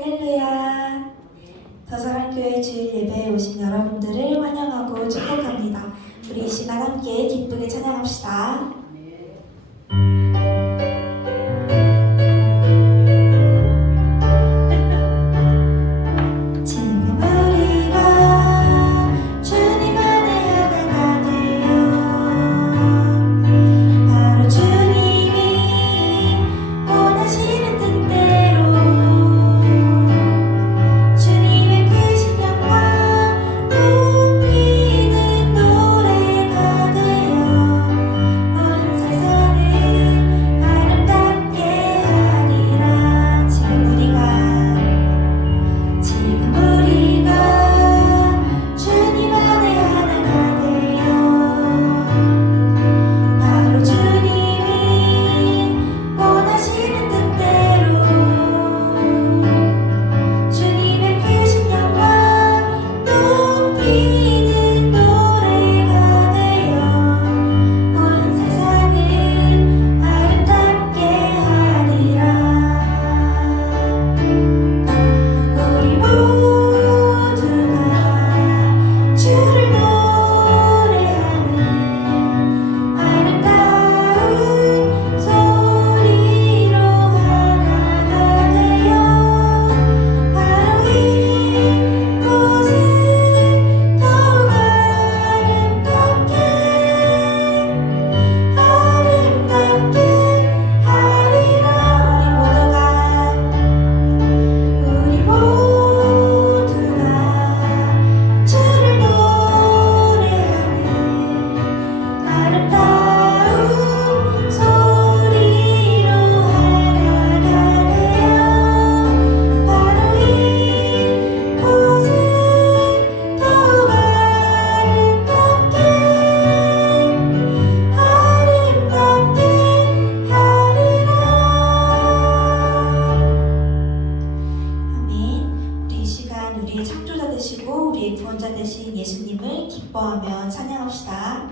할렐루야. 더사랑교회 주일 예배에 오신 여러분들을 환영하고 축복합니다. 우리 이 시간 함께 기쁘게 찬양합시다. 우리의 창조자 되시고 우리의 구원자 되신 예수님을 기뻐하며 찬양합시다.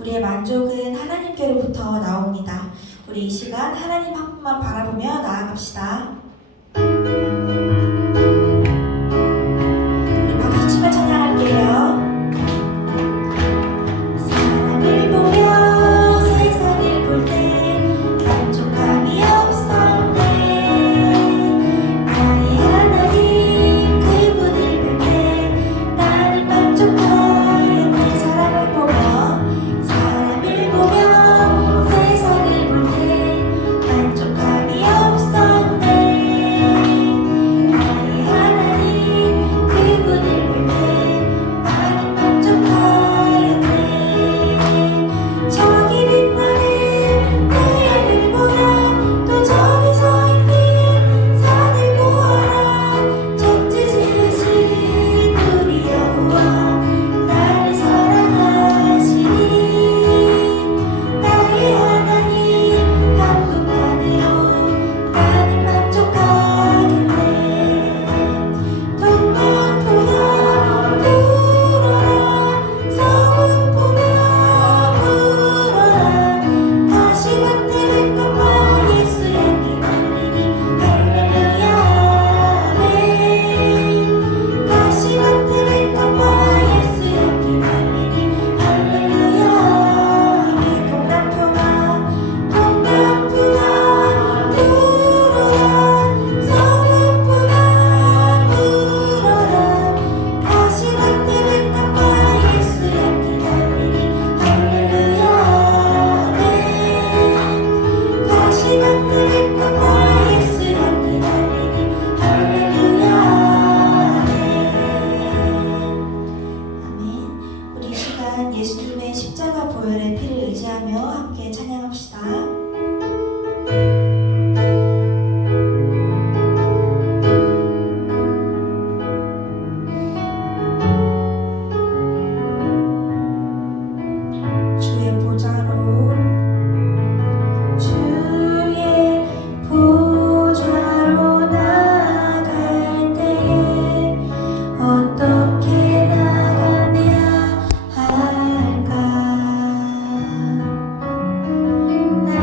우리의 만족은 하나님께로부터 나옵니다. 우리 이 시간 하나님 한 분만 바라보며 나아갑시다. 우리 박수 치며 찬양할게요. 사람을 보며 세상을 볼 때 만족감이 없었네. 나의 하나님 그분을 볼 때 나는 만족하였네. 사람을 보며 의지하며 함께 찬양합시다. 주의 보좌로 나갈 때에 어떻게 나가야 할까? 나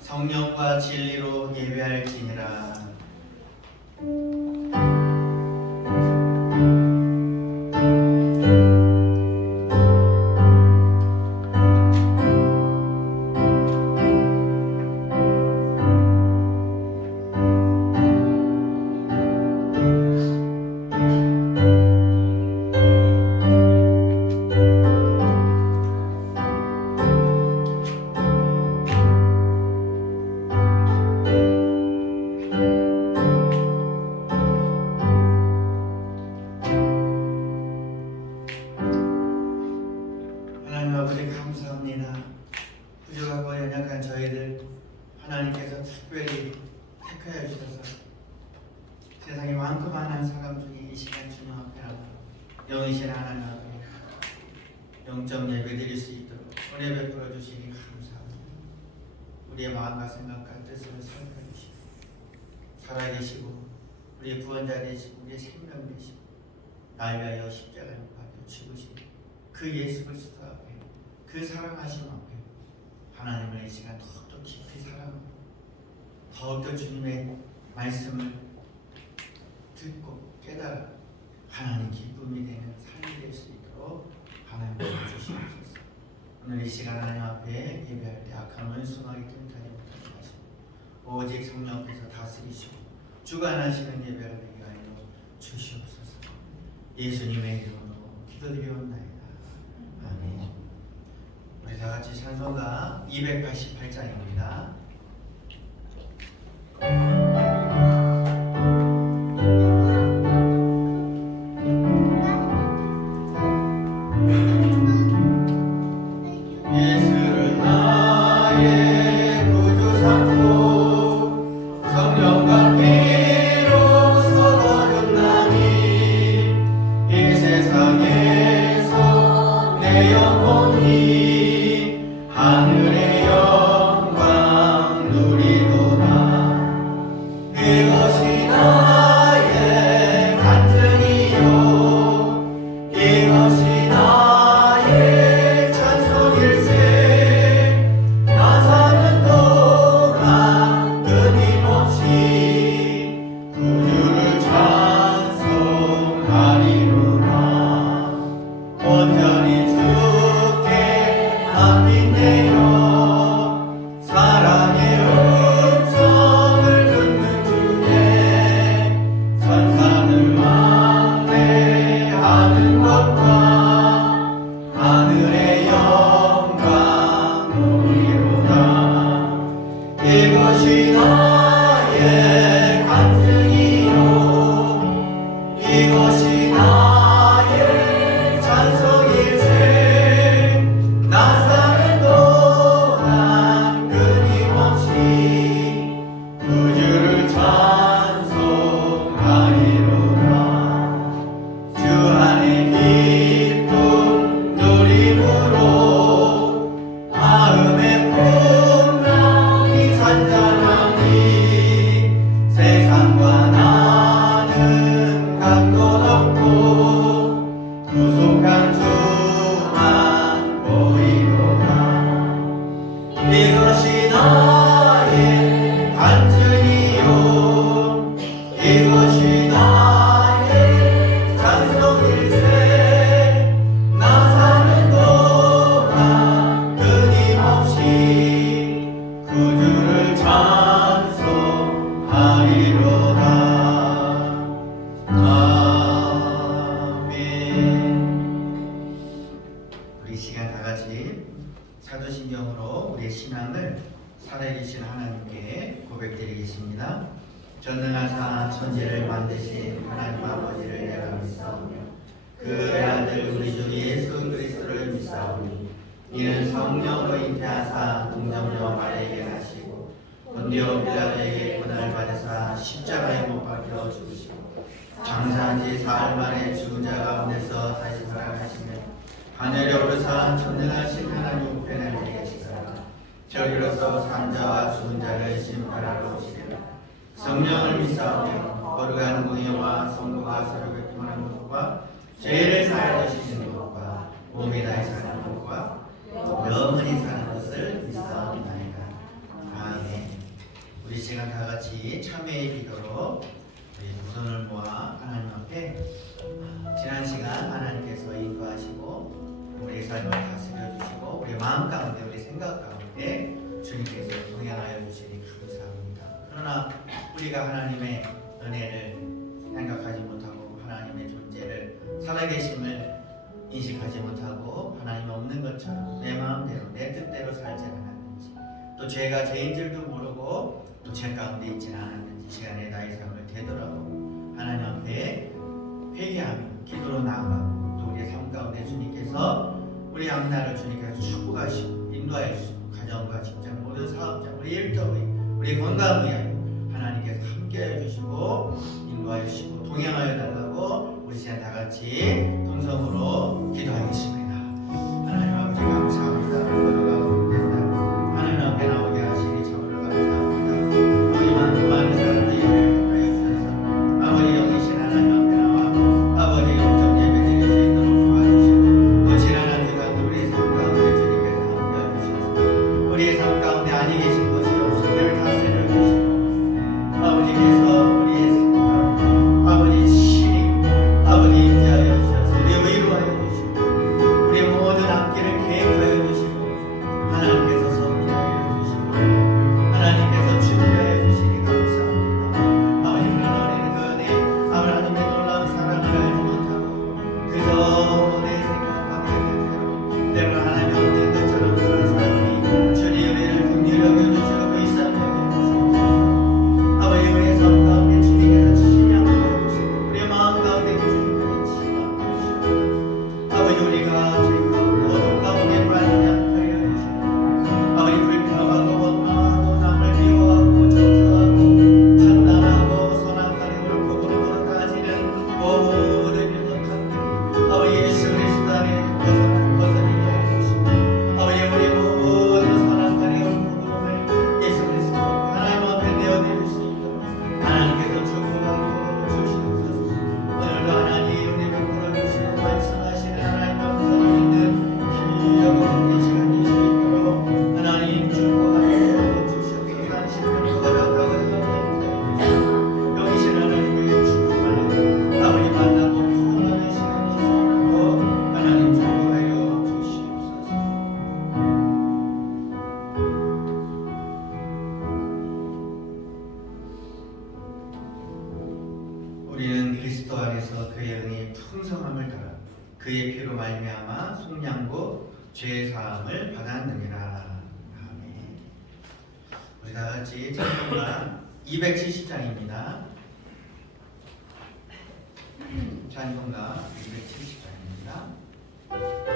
성령과 진리로 예배할지니라. 하나님 아버지 감사합니다. 부족하고 연약한 저희들 하나님께서 특별히 택하여 주셔서 세상에 많고 많은 사람 중에 이 시간 주님 앞에 나와 영이신 하나님 앞에 영적 예배 드릴 수 있도록 은혜 베풀어 주시니 감사합니다. 우리의 마음과 생각과 뜻을 살펴주시고 살아계시고 우리의 구원자 되시고 우리의 생명 되시고 날 위하여 십자가에 못 박혀 죽으신 그 예수 그리스도 앞에 그 사랑하심 앞에 하나님을 이 시간 더욱더 깊이 사랑하고 더욱더 주님의 말씀을 듣고 깨달아 하나님 기쁨이 되는 삶이 될 수 있도록 하나님 도와주시옵소서. 오늘 이 시간 하나님 앞에 예배할 때 악함을 순하게 틈타지 못하게 하시고 오직 성령께서 다스리시고 주관하시는 예배가 되게 하여 주시옵소서. 예수님의 이름으로 기도드리옵나이다. 아멘. 우리 다 같이 찬송가 288장입니다. 예수를 나의 구주 삼고 성령과 피로써 거듭나니 이 세상에서 내 영혼이 하늘의 영광 누리도다. 그것이 나의 간증이요 이것이 나의 찬송일세. 나 사는 동안 끊임없이 구주를 찬송하리로다. 온전히 주께 맡긴대요. 사랑의 음성을 듣는 주에 천사들 왕래하는 것과 하늘의 영광 누리로다. 이것이 나의 간증이요 이것이 나의 찬송일세. 나 사는 동안 끊임없이 구주를 찬송하리로다. 주 안에 기쁨 누림으로 마음의 풍랑이 잔잔하니 세상과 나는 갈 곳 없고 구속한 주만 보이도다. 이것이 나의 간증이요 이것이 나의 찬송일세. 나 사는 동안 끊임없이 구주를 찬송하리로다. 아멘. 우리 시간 다 같이 사도신경으로 우리의 신앙을 살아계신 하나님께 고백드리겠습니다. 전능하사 천지를 만드신 하나님 아버지를 내가 믿사오며 그의 아들 우리 주 예수 그리스도를 믿사오니 이는 성령으로 잉태하사 동정녀 마리아에게 나시고 본디오 빌라도에게 고난을 받으사 십자가에 못 박혀 죽으시고 장사한 지 사흘 만에 죽은 자 가운데서 다시 살아가시며 하늘에 오르사 전능하신 하나님 우편에 앉아 계시다가 저리로서 산 자와 죽은 자를 심판하러 오시리라. 성령을 믿사오며 거룩한 공예와 성도가 서로 교통하는 것과 죄를 사하여 주시는 것과 몸이 다시 사는 것과 영원히 사는 것을 믿사옵나이다. 시간 다 같이 참회의 기도로 우리 두 손을 모아 하나님 앞에 지난 시간 하나님께서 인도하시고 우리의 삶을 다스려 주시고 우리 마음 가운데 우리 생각 가운데 주님께서 동행하여 주시니 감사합니다. 그러나 우리가 하나님의 은혜를 생각하지 못하고 하나님의 존재를 살아계심을 인식하지 못하고 하나님 없는 것처럼 내 마음대로 내 뜻대로 살지 않았는지 또 죄가 죄인 줄도 모르고 또 죄 가운데 있지 않았는지 시간에 나의 삶을 되돌아보고 하나님 앞에 회개하며 기도로 나아가고 또 우리의 삶 가운데 주님께서 우리 앞날을 주님께서 축복하시고 인도하여 주시고 가정과 직장 모든 사업자 우리 일터의 우리 건강을 위하여 하나님께서 함께하여 주시고 인도하여 주시고 동행하여 달라고 우리 시간 다 같이 동성으로 기도하겠습니다. 하나님 아버지 감사합니다. 하나님 앞에 나오게 하시니 참으로 감사합니다. 아버지 많은 사람들이 여기 하여 주셔서 아버지 영이신 하나님 앞에 나와 아버지 영적 예배 드릴 수 있도록 도와주시고 또 지난 한 주간도 우리의 삶 가운데 주님께서 함께하여 주셔서 우리의 삶 가운데 아니 계신 것이 없이 늘 다스려 주시고 아버지께서 우리의 삶 가운데 아버지 신이 아버지 임재하여 주셔서 우리 위로하여 주시고 우리 모든 앞길을 계획하여 주시고 하나님께서 섭리하여 주시고 하나님께서 준비하여 주시니 감사합니다. 아버지 그러나 우리는 그 은혜 하나님의 놀라운 사랑을 알지 못하고 그저 내 생각과 내 뜻대로 때로는 하나님 없는 것처럼 살아사니 주님 우리를 긍휼히 여겨주시고 그 이상 여겨주시옵소서. 아버지 우리의 삶 가운데 주님께서 신앙을 주시고 우리의 마음 가운데 주님께서 치유하여 주시옵소서. 아버지 우리가 죄 가운데 어둠 가운데 빠지지 않게 하여 주시고 아버지 불평하고 원망하고 남을 미워하고 저주하고 판단하고 선한 가림을 거부로 따지는 모든 유혹함들 아버지 예수 그리스도 안에 벗어나게 하여 주시고 아버지 우리 모든 선한 가림을 거부를 예수 그리스도 하나님 앞에 내어드릴 수 있도록 하나님께서 축복하여 주시옵소서. 오늘도 하나님 은혜 베풀어 주시고 말씀하시는 하나님 음성을 듣는 귀하고 큰 시간 될 수 있도록 하나님 축복하여 주시옵소서. 한심평도가 나가고 영이신 하나님의 축복을 아버지 만나고 평안하는 시간 될 수 있도록 하나님 축복하여 주시옵소서. 우리는 그리스도 안에서 그의 은혜의 풍성함을 따라 그의 피로 말미암아 속량고 죄 사함을 받았느니라. 아멘. 우리 다 같이 찬송가 270장입니다. 찬송가 270장입니다.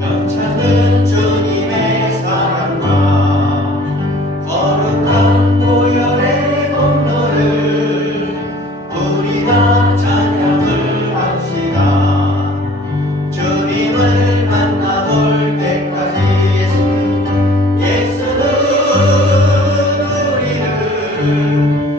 영창은 주님의 사랑과 거룩한 보혈의 공로를 우리가 찬양을 합시다. 주님을 만나볼 때까지 예수는 우리를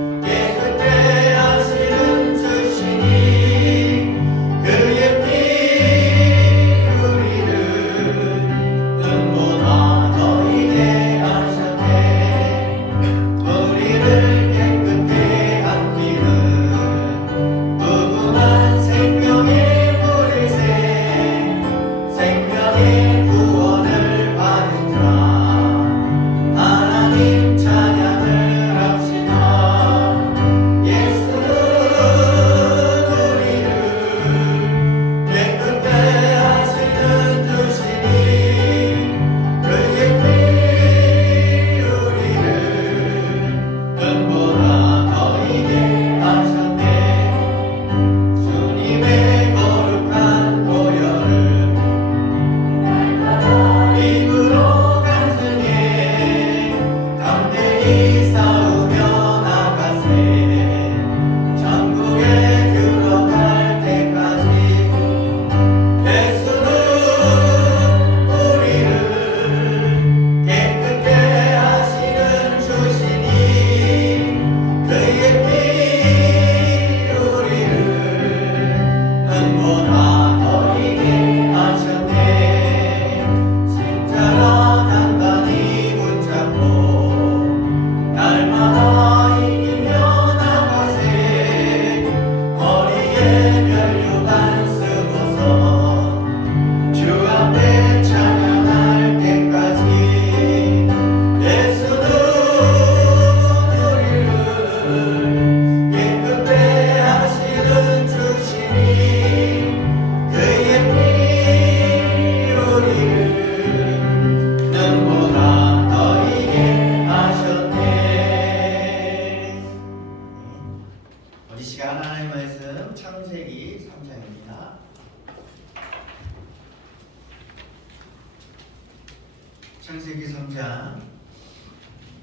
창세기 3장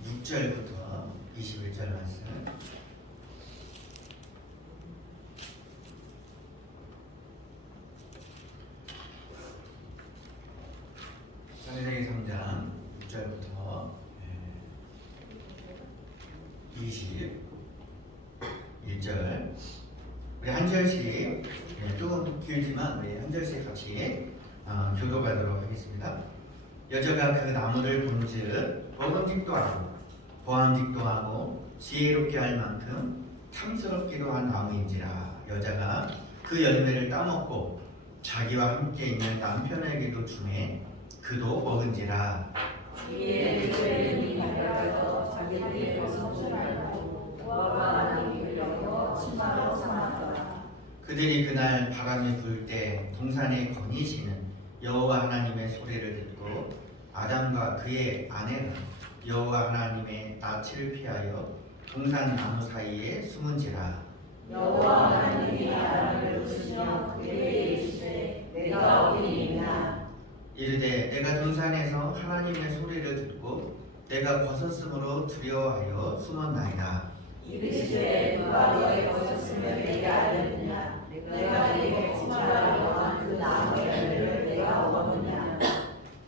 6절부터 21절 말씀. 창세기 3장 6절부터 21절. 우리 한 절씩, 조금 길지만 우리 한 절씩 같이 교도하도록 하겠습니다. 여자가 그 나무를 본즉 먹음직도 하고 보암직도 하고 지혜롭게 할 만큼 탐스럽기도 한 나무인지라. 여자가 그 열매를 따먹고 자기와 함께 있는 남편에게도 주매 그도 먹은지라. 이에 그들이 밝아서 자기들의 벗은 알고 여호와 하나님이 여겨 침하로 삼았더라. 그들이 그날 바람이 불 때 동산에 거니시는 여호와 하나님의 소리를 듣고 아담과 그의 아내가 여호와 하나님의 낯을 피하여 동산 나무 사이에 숨은지라. 여호와 하나님이 아담을 부르시며 그에게 이르시되 내가 어디 있나. 이르되 내가 동산에서 하나님의 소리를 듣고 내가 벗었으므로 두려워하여 숨었나이다. 이르시되 누가 너의 벗었음을 내게 알렸느냐. 내가 네게 먹으라고 한 그 나무 열매를 내가 먹었느냐.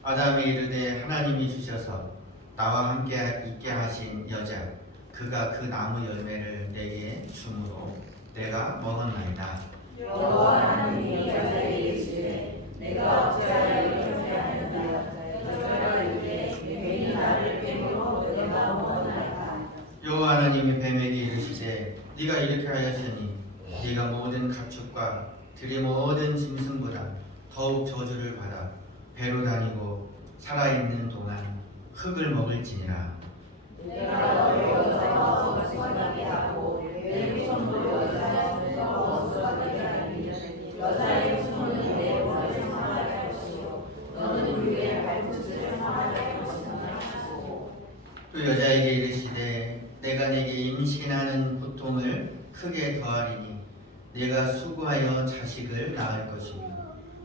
아담이 이르되 하나님이 주셔서 나와 함께 있게 하신 여자 그가 그 나무 열매를 내게 주므로 내가 먹었나이다. 여호와 하나님이 여자에게 이르시되 내가 어찌하여 이렇게 하였느냐. 여자가 이르되 뱀이 나를 깨물어 내가 먹었나이다. 여호와 하나님이 뱀에게 이르시되 네가 이렇게 하였으니 네가 모든 가축과 들의 모든 짐승보다 더욱 저주를 받아 배로 다니고 살아있는 동안 흙을 먹을지니라. 내가 너를 여자와 거짓말하게 하고 내 후손도 여자와 거짓말하게 하리니 여자의 후손은 내 몸을 상하게 할 것이요 너는 그의 발끝을 상하게 할 것이라 하시고. 또 여자에게 이르시되 내가 네게 임신하는 고통을 크게 더하리니 네가 수고하여 자식을 낳을 것이며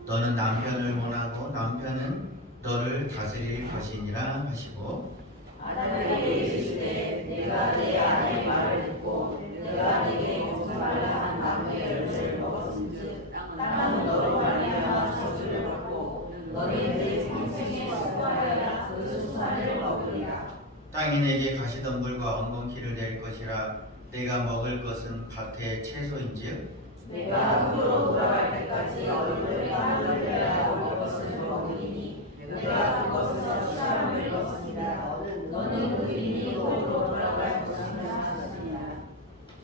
너는 남편을 원하고 남편은 너를 다스릴 것이니라 하시고. 아담에게 이르시되 내가 내 아내의 말을 듣고 내가 네게 먹지 말라 한 나무의 열매를 먹었은즉 땅은 너로 말미암아 저주를 받고 너는 내 평생에 수고하여야 그 수산을 먹으리라. 땅이 내게 가시덤불과 엉겅퀴를 낼 것이라. 내가 먹을 것은 밭의 채소인즉 내가 흙으로 돌아갈 때까지 얼굴을 까물려야 먹을 것을 먹으리니 내가 그것에서 사람을 먹습니다. 너는 의인이 흙으로 돌아갈 것이라 하시니라.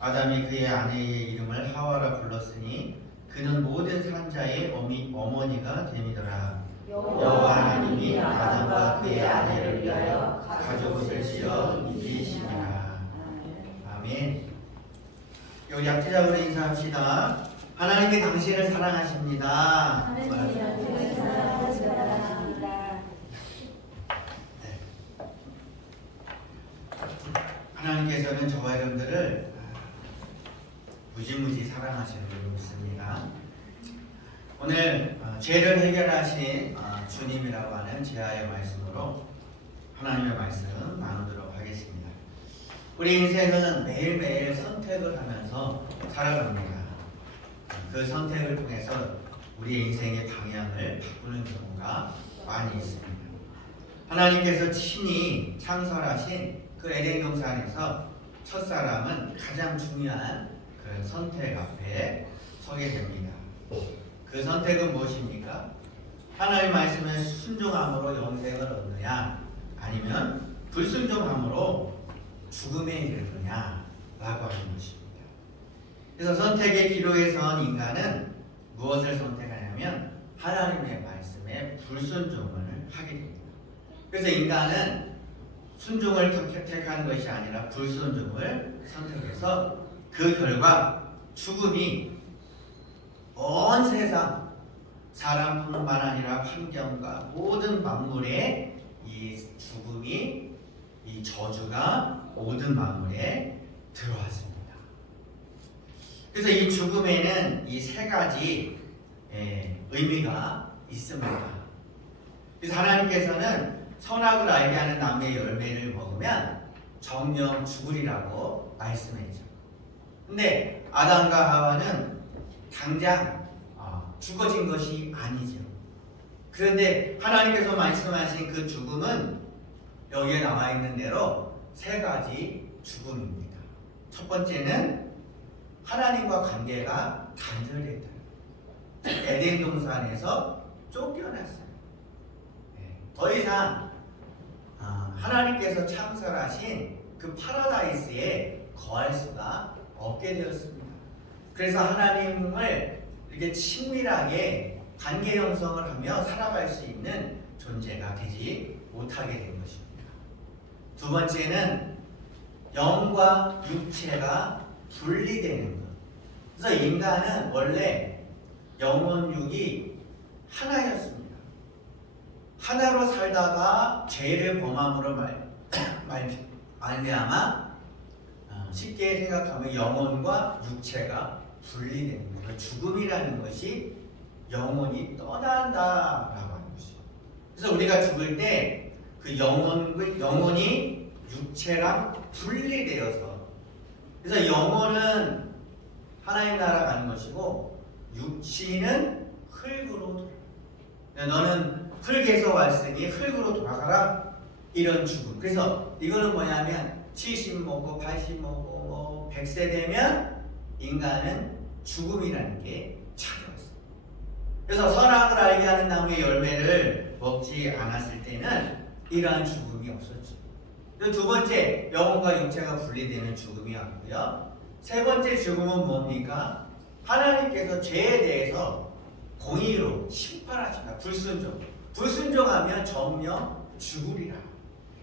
아담이 그의 아내의 이름을 하와라 불렀으니 그는 모든 산자의 어머니가 됨이더라. 여호와 하나님이 아담과 그의 아내를 위하여 가죽옷을 지어 입히시니라. 아멘. 우리 약제자분에 인사합시다. 하나님이 당신을 사랑하십니다. 하나님께서는 저와 여러분들을 무지무지 사랑하시는 줄 믿습니다. 오늘 죄를 해결하신 주님이라고 하는 제아의 말씀으로 하나님의 말씀 나누도록 하겠습니다. 우리 인생은 매일매일 선택을 하면서 살아갑니다. 그 선택을 통해서 우리 인생의 방향을 바꾸는 경우가 많이 있습니다. 하나님께서 친히 창설하신 그 에덴 동산에서 첫사람은 가장 중요한 그 선택 앞에 서게 됩니다. 그 선택은 무엇입니까? 하나님의 말씀에 순종함으로 영생을 얻느냐, 아니면 불순종함으로 죽음에 이르느냐 라고 하는 것입니다. 그래서 선택의 기로에 선 인간은 무엇을 선택하냐면 하나님의 말씀에 불순종을 하게 됩니다. 그래서 인간은 순종을 택하는 것이 아니라 불순종을 선택해서 그 결과 죽음이 온 세상 사람뿐만 아니라 환경과 모든 만물에 이 죽음이, 이 저주가 모든 만물에 들어왔습니다. 그래서 이 죽음에는 이 세 가지 의미가 있습니다. 그래서 하나님께서는 선악을 알게 하는 나무의 열매를 먹으면 정령 죽으리라고 말씀했죠. 근데 아담과 하와는 당장 죽어진 것이 아니죠. 그런데 하나님께서 말씀하신 그 죽음은 여기에 나와 있는 대로 세 가지 죽음입니다. 첫 번째는 하나님과 관계가 단절됐다. 에덴 동산에서 쫓겨났어요. 더 이상 하나님께서 창설하신 그 파라다이스에 거할 수가 없게 되었습니다. 그래서 하나님을 이렇게 친밀하게 관계 형성을 하며 살아갈 수 있는 존재가 되지 못하게 된 것입니다. 두 번째는 영과 육체가 분리되는 것. 그래서 인간은 원래 영혼 육이 하나였습니다. 하나로 살다가 죄를 범함으로 말미암아 쉽게 생각하면 영혼과 육체가 분리되는 거예요. 죽음이라는 것이 영혼이 떠난다라고 하는 것이죠. 그래서 우리가 죽을 때 그 영혼이 육체랑 분리되어서, 그래서 영혼은 하나님 나라 가는 것이고 육신은 흙으로 돌아가. 너는 흙에서 왔으니 흙으로 돌아가라, 이런 죽음. 그래서 이거는 뭐냐면 70 먹고 80 먹고 100세 되면 인간은 죽음이라는 게 찾아왔어요. 그래서 선악을 알게 하는 나무의 열매를 먹지 않았을 때는 이러한 죽음이 없었죠. 두 번째, 영혼과 육체가 분리되는 죽음이 왔고요. 세 번째 죽음은 뭡니까? 하나님께서 죄에 대해서 공의로 심판하신다. 불순종하면 정령 죽으리라.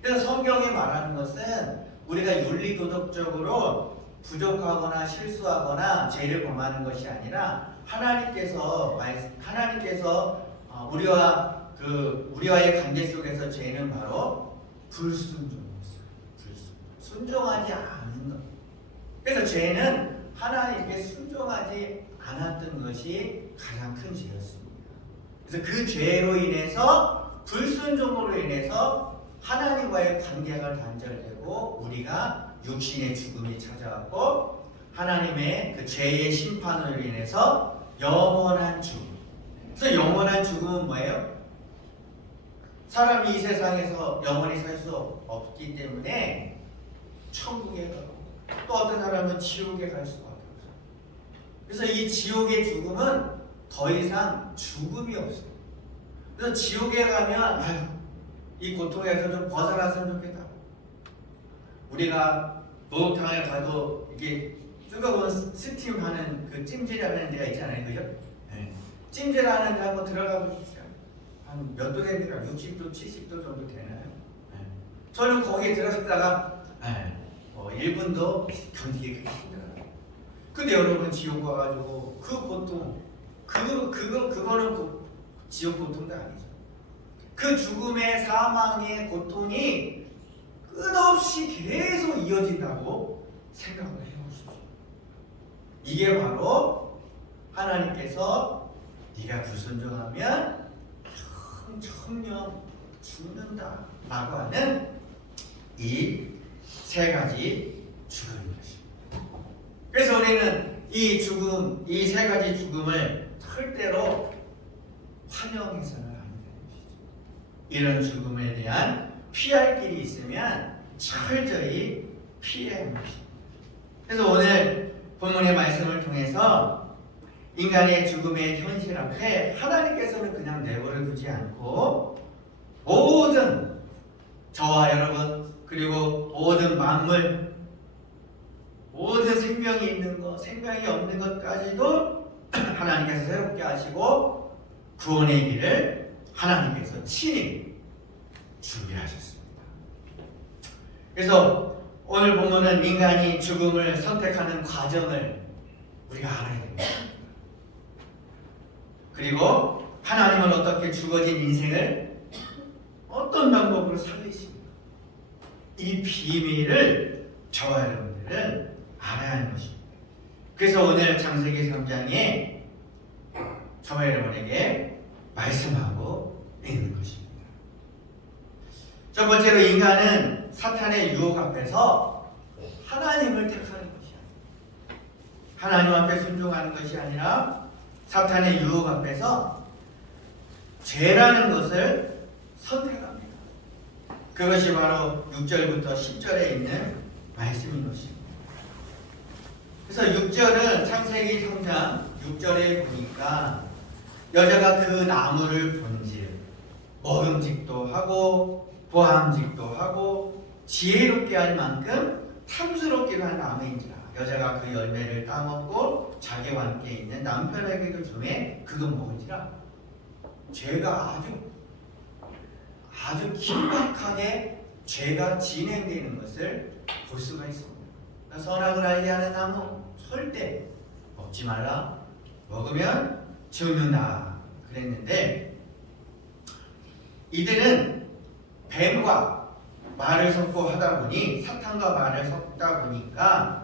그래서 성경에 말하는 것은 우리가 윤리도덕적으로 부족하거나 실수하거나 죄를 범하는 것이 아니라 하나님께서 우리와의 관계 속에서 죄는 바로 불순종이었어요. 순종하지 않은 것. 그래서 죄는 하나님께 순종하지 않았던 것이 가장 큰 죄였습니다. 그래서 그 죄로 인해서, 불순종으로 인해서 하나님과의 관계가 단절되고 우리가 육신의 죽음이 찾아왔고, 하나님의 그 죄의 심판으로 인해서 영원한 죽음. 그래서 영원한 죽음은 뭐예요? 사람이 이 세상에서 영원히 살 수 없기 때문에 천국에 가고, 또 어떤 사람은 지옥에 갈 수가 없어요. 그래서 이 지옥의 죽음은 더 이상 죽음이 없어요. 그래서 지옥에 가면 이 고통에서 좀 벗어났으면 좋겠다. 우리가 목욕탕에 가도 이게 뜨거운 스팀하는 그 찜질하는 데가 있잖아요, 그죠? 네. 찜질하는 데 한번 들어가 보십시오. 한 몇 도 됩니까? 60도, 70도 정도 되나요? 네. 저는 거기에 들어갔다가 1분도 견디기 그렇게 힘들어요. 근데 여러분 지옥 와가지고 그 고통, 그거는 지옥 고통도 아니죠. 그 죽음의 사망의 고통이 끝없이 계속 이어진다고 생각을 해보십시오. 이게 바로 하나님께서 네가 불순종하면 정령 죽는다라고 하는 이 세 가지 죽음인 것입니다. 그래서 우리는 이 세 가지 죽음을 절대로 환영해서는 안 되는 것이죠. 이런 죽음에 대한 피할 길이 있으면 철저히 피해야 하는 것입니다. 그래서 오늘 본문의 말씀을 통해서 인간의 죽음의 현실 앞에 하나님께서는 그냥 내버려 두지 않고 모든 저와 여러분, 그리고 모든 만물, 모든 생명이 있는 것, 생명이 없는 것까지도 하나님께서 새롭게 하시고 구원의 길을 하나님께서 친히 준비하셨습니다. 그래서 오늘 본문은 인간이 죽음을 선택하는 과정을 우리가 알아야 됩니다. 그리고 하나님은 어떻게 죽어진 인생을 어떤 방법으로 살리십니까? 이 비밀을 저와 여러분들은 알아야 하는 것입니다. 그래서 오늘 창세기 3장에 저와 여러분에게 말씀하고 있는 것입니다. 첫 번째로 인간은 사탄의 유혹 앞에서 하나님을 택하는 것이야. 하나님 앞에 순종하는 것이 아니라 사탄의 유혹 앞에서 죄라는 것을 선택합니다. 그것이 바로 6절부터 10절에 있는 말씀인 것입니다. 그래서 6절은 창세기 3장 6절에 보니까 여자가 그 나무를 본즉 먹음직도 하고 보암직도 하고 지혜롭게 할 만큼 탐스럽기도 한 나무인지라. 여자가 그 열매를 따먹고 자기와 함께 있는 남편에게도 주매 그도 먹은지라. 죄가 아주 긴박하게 죄가 진행되는 것을 볼 수가 있습니다. 선악을 알게 하는 나무 절대 먹지 말라. 먹으면 죽는다 그랬는데, 이들은 뱀과 말을 섞고 하다 보니, 사탄과 말을 섞다 보니까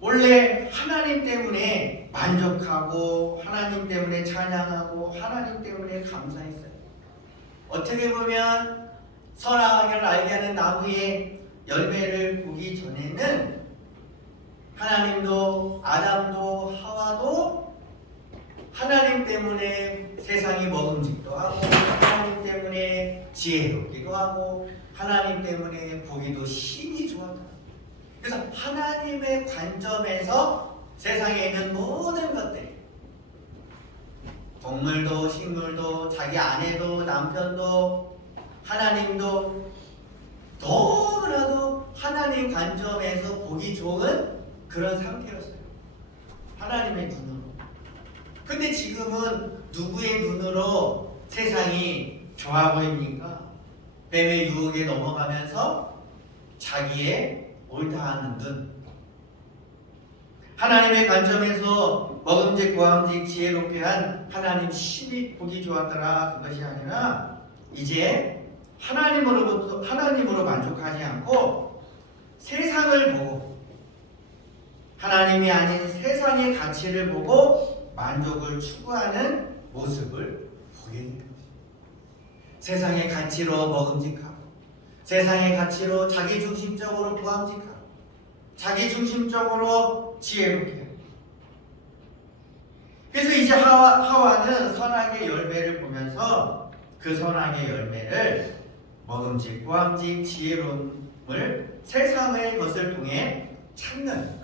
원래 하나님 때문에 만족하고 하나님 때문에 찬양하고 하나님 때문에 감사했어요. 어떻게 보면 선악을 알게 하는 나무의 열매를 보기 전에는 하나님도 아담도 하와도 하나님 때문에 세상이 먹음직도 하고 하나님 때문에 지혜롭기도 하고 하나님 때문에 보기도 심히 좋았다. 그래서 하나님의 관점에서 세상에 있는 모든 것들, 동물도 식물도 자기 아내도 남편도 하나님도 너무나도 하나님 관점에서 보기 좋은 그런 상태였어요. 하나님의 눈으로. 근데 지금은 누구의 눈으로 세상이 좋아 보입니까? 뱀의 유혹에 넘어가면서 자기의 옳다하는 눈. 하나님의 관점에서 먹음직 보암직 지혜롭게 한 하나님 신이 보기 좋았더라, 그것이 아니라 이제 하나님으로 만족하지 않고 세상을 보고 하나님이 아닌 세상의 가치를 보고 만족을 추구하는 모습을 보게 되는 것입니다. 세상의 가치로 먹음직하고 세상의 가치로 자기중심적으로 보암직하고 자기중심적으로 지혜롭게 하고. 그래서 이제 하와는 선악의 열매를 보면서 그 선악의 열매를 먹음직, 보암직, 지혜로움을 세상의 것을 통해 찾는,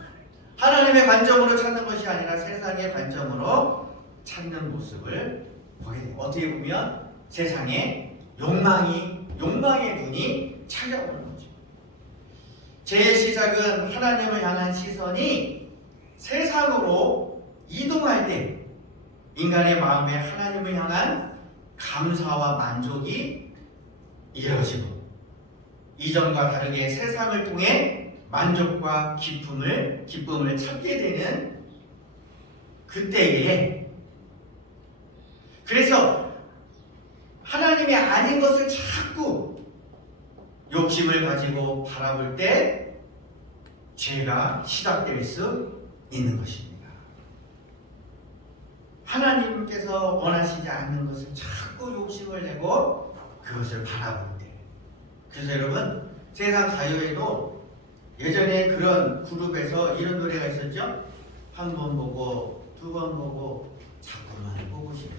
하나님의 관점으로 찾는 것이 아니라 세상의 관점으로 찾는 모습을 보게 돼요. 어떻게 보면 세상에 욕망의 눈이 찾아오는 거죠. 죄의 시작은 하나님을 향한 시선이 세상으로 이동할 때 인간의 마음에 하나님을 향한 감사와 만족이 이어지고, 이전과 다르게 세상을 통해 만족과 기쁨을 찾게 되는 그때에, 그래서 하나님이 아닌 것을 자꾸 욕심을 가지고 바라볼 때 죄가 시작될 수 있는 것입니다. 하나님께서 원하시지 않는 것을 자꾸 욕심을 내고 그것을 바라볼 때. 그래서 여러분, 세상 가요에도 예전에 그런 그룹에서 이런 노래가 있었죠. 한 번 보고 두 번 보고 자꾸만 보고 싶네.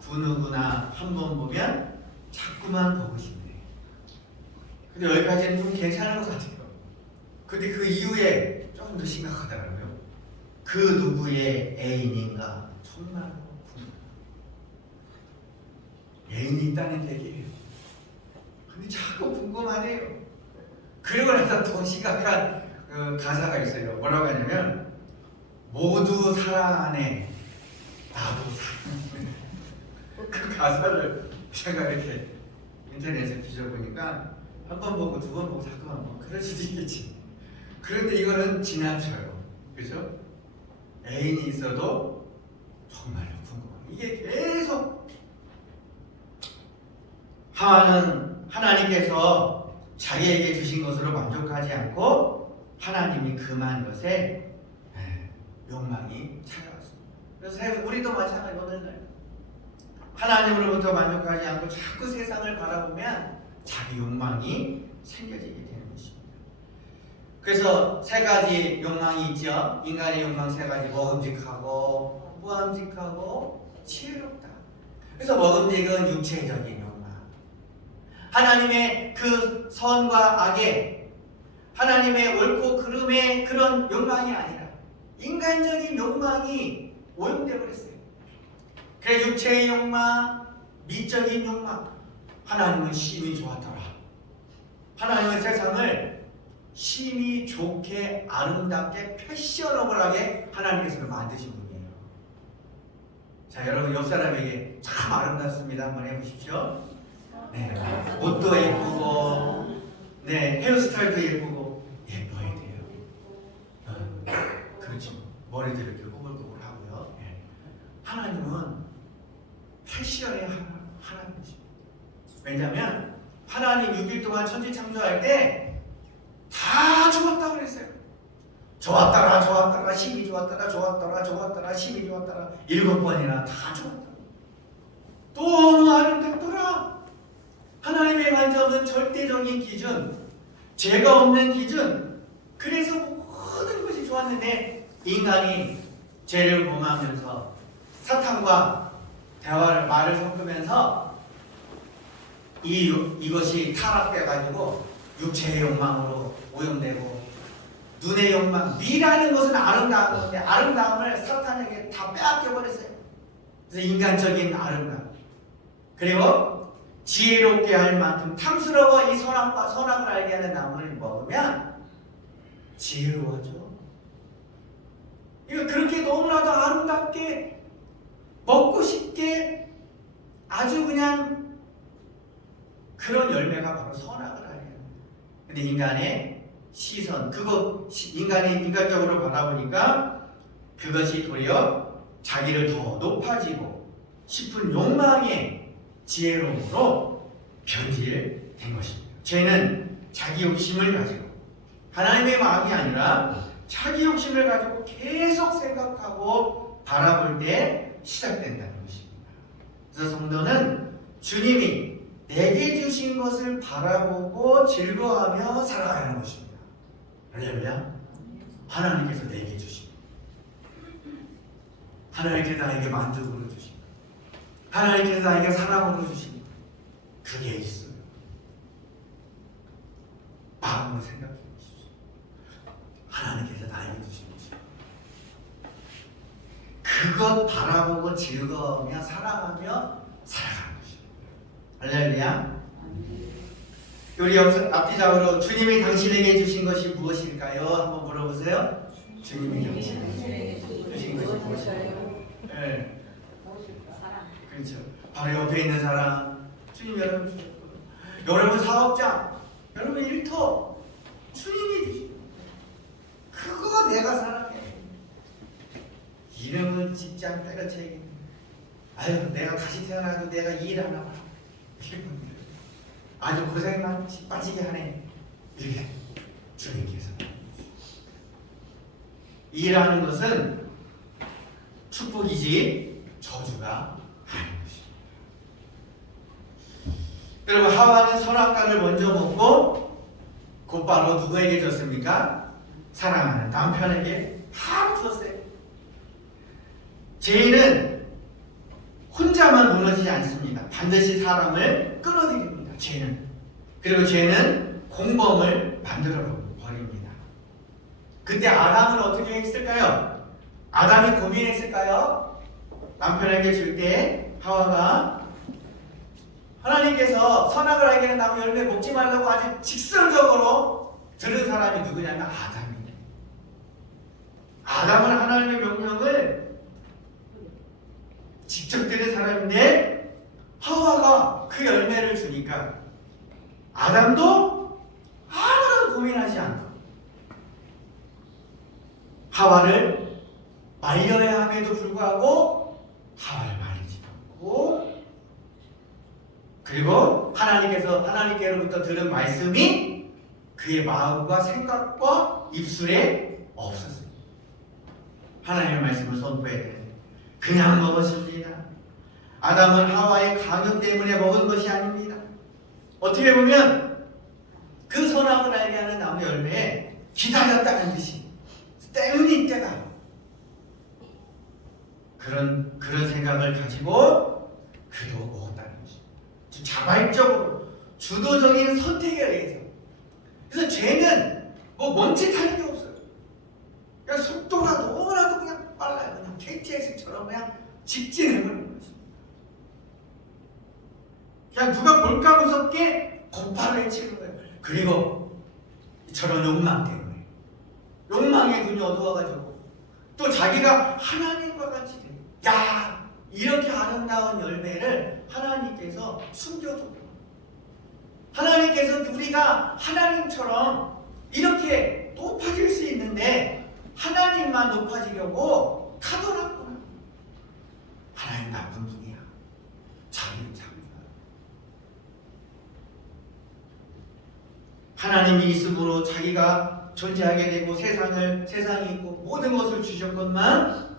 그 누구나 한 번 보면 자꾸만 보고 싶네. 근데 여기까지는 좀 괜찮은 것 같아요. 근데 그 이후에 조금 더 심각하더라고요. 그 누구의 애인인가 정말 궁금해요. 애인이 있다는 얘기예요. 근데 자꾸 궁금하네요. 그리고 나서 더 심각한 가사가 있어요. 뭐라고 하냐면 모두 사랑하네 나도 사랑하네. 그 가사를 제가 이렇게 인터넷에 뒤져보니까 한 번 보고 두 번 보고 자꾸만 보고 그럴 수도 있겠지. 그런데 이거는 지나쳐요. 그죠? 애인이 있어도 정말로 궁금해요. 이게 계속 하와는 하나님께서 자기에게 주신 것으로 만족하지 않고 하나님이 금한 것에 욕망이 찾아왔습니다. 그래서 우리도 마찬가지로 오늘날 하나님으로부터 만족하지 않고 자꾸 세상을 바라보면 자기 욕망이 생겨지게 되는 것입니다. 그래서 세 가지 욕망이 있죠. 인간의 욕망 세 가지. 먹음직하고 무함직하고 지혜롭다. 그래서 먹음직은 육체적인 욕망. 하나님의 그 선과 악의, 하나님의 옳고 그름의 그런 욕망이 아니라 인간적인 욕망이 오염되어 버렸어요. 그래서 육체의 욕망, 미적인 욕망. 하나님은 심히 좋았더라. 하나님은 세상을 심히 좋게 아름답게 패셔너블하게 하나님께서는 만드신 분이에요. 자, 여러분 옆 사람에게 참 아름답습니다 한번 해보십시오. 네, 옷도 예쁘고, 네, 헤어스타일도 예쁘고 예뻐야 돼요. 그렇죠. 머리도 이렇게 꼬불꼬불 하고요. 네. 하나님은 패션의 하나님이십니다. 왜냐하면 하나님 6일 동안 천지 창조할 때 다 좋았다고 그랬어요. 좋았더라, 좋았더라, 심히 좋았더라, 좋았더라, 좋았더라, 심히 좋았더라. 7번이나 다 좋았다. 너무 아름답더라. 하나님의 관점은 절대적인 기준, 죄가 없는 기준. 그래서 모든 것이 좋았는데 인간이 죄를 범하면서 사탄과 말을 섞으면서 이것이 타락돼가지고 육체의 욕망으로 오염되고, 눈의 욕망, 미라는 것은 아름다운 건데 아름다움을 사탄에게 다 빼앗겨 버렸어요. 그래서 인간적인 아름다움, 그리고 지혜롭게 할 만큼 탐스러워 이 선악과 선악을 알게 하는 나무를 먹으면 지혜로워져. 이거 그렇게 너무나도 아름답게 먹고 싶게 아주 그냥 그런 열매가 바로 선악을 알게 합니다. 근데 인간의 시선, 그거 인간이 인간적으로 바라보니까 그것이 도리어 자기를 더 높아지고 싶은 욕망의 지혜로움으로 변질된 것입니다. 죄는 자기 욕심을 가지고, 하나님의 마음이 아니라 자기 욕심을 가지고 계속 생각하고 바라볼 때 시작된다는 것입니다. 그래서 성도는 주님이 내게 주신 것을 바라보고 즐거워하며 살아가는 것입니다. 할렐루야. 하나님께서 내게 주신, 하나님께서 나에게 만족으로 주신, 하나님께서 나에게 사랑으로 주신, 그게 있어요. 마음으로 생각해 보십시오. 하나님께서 나에게 주신 것입니다. 그것 바라보고 즐거워하며 사랑하며 살아가는 것입니다. 할렐루야. 우리 앞뒤적으로 주님이 당신에게 주신 것이 무엇일까요? 한번 물어보세요. 주님이 당신에게 주신 것이 무엇일까요? 네. 그렇죠. 바로 옆에 있는 사람, 주님 여러분 주셨고, 여러분 사업장, 여러분 일터, 주님이 주신 그거 내가 사랑해. 이름은 직장 때려치기. 아유, 내가 다시 태어나도 내가 일 하나 봐. 아주 고생만 빠지게 하네. 이렇게 주님께서. 일하는 것은 축복이지 저주가 아닌 것입니다. 여러분, 하와는 선악과를 먼저 먹고 곧바로 누구에게 줬습니까? 사랑하는 남편에게 바로 줬어요. 죄는 혼자만 무너지지 않습니다. 반드시 사람을 끌어들입니다. 죄는. 그리고 죄는 공범을 만들어 버립니다. 그때 아담은 어떻게 했을까요? 아담이 고민했을까요? 남편에게 줄 때 하와가 하나님께서 선악을 알게 하는 나무 열매 먹지 말라고 아주 직설적으로 들은 사람이 누구냐면 아담이에요. 아담은 하나님의 명령을 직접 들은 사람인데 하와가 그 열매를 주니까 아담도 아무런 고민하지 않고 하와를 말려야 함에도 불구하고 하와를 말리지 않고, 그리고 하나님께로부터 들은 말씀이 그의 마음과 생각과 입술에 없었어요. 하나님의 말씀을 선포해야 되는데 그냥 먹었습니다. 아담은 하와의 강요 때문에 먹은 것이 아닙니다. 어떻게 보면 그 선악을 알게 하는 나무 열매에 기다렸다는 듯이 때문이 때가 그런 생각을 가지고 그도 먹었다는 것입니다. 자발적으로 주도적인 선택에 의해서. 그래서 죄는 뭐 멈칫하는 게 없어요. 그냥 속도가 너무나도 그냥 빨라요. 그냥 KTX처럼 그냥 직진해버리는 것입니다. 그냥 누가 볼까 무섭게 곧바로 해치는 거예요. 그리고 저런 욕망 때문에 욕망의 눈이 어두워가지고 또 자기가 하나님과 같이 돼요. 야, 이렇게 아름다운 열매를 하나님께서 숨겨두고 하나님께서 우리가 하나님처럼 이렇게 높아질 수 있는데 하나님만 높아지려고 가둬놨구나. 하나님 나쁜 분이야. 자기는 자기가. 하나님이 있음으로 자기가 존재하게 되고 세상이 있고 모든 것을 주셨건만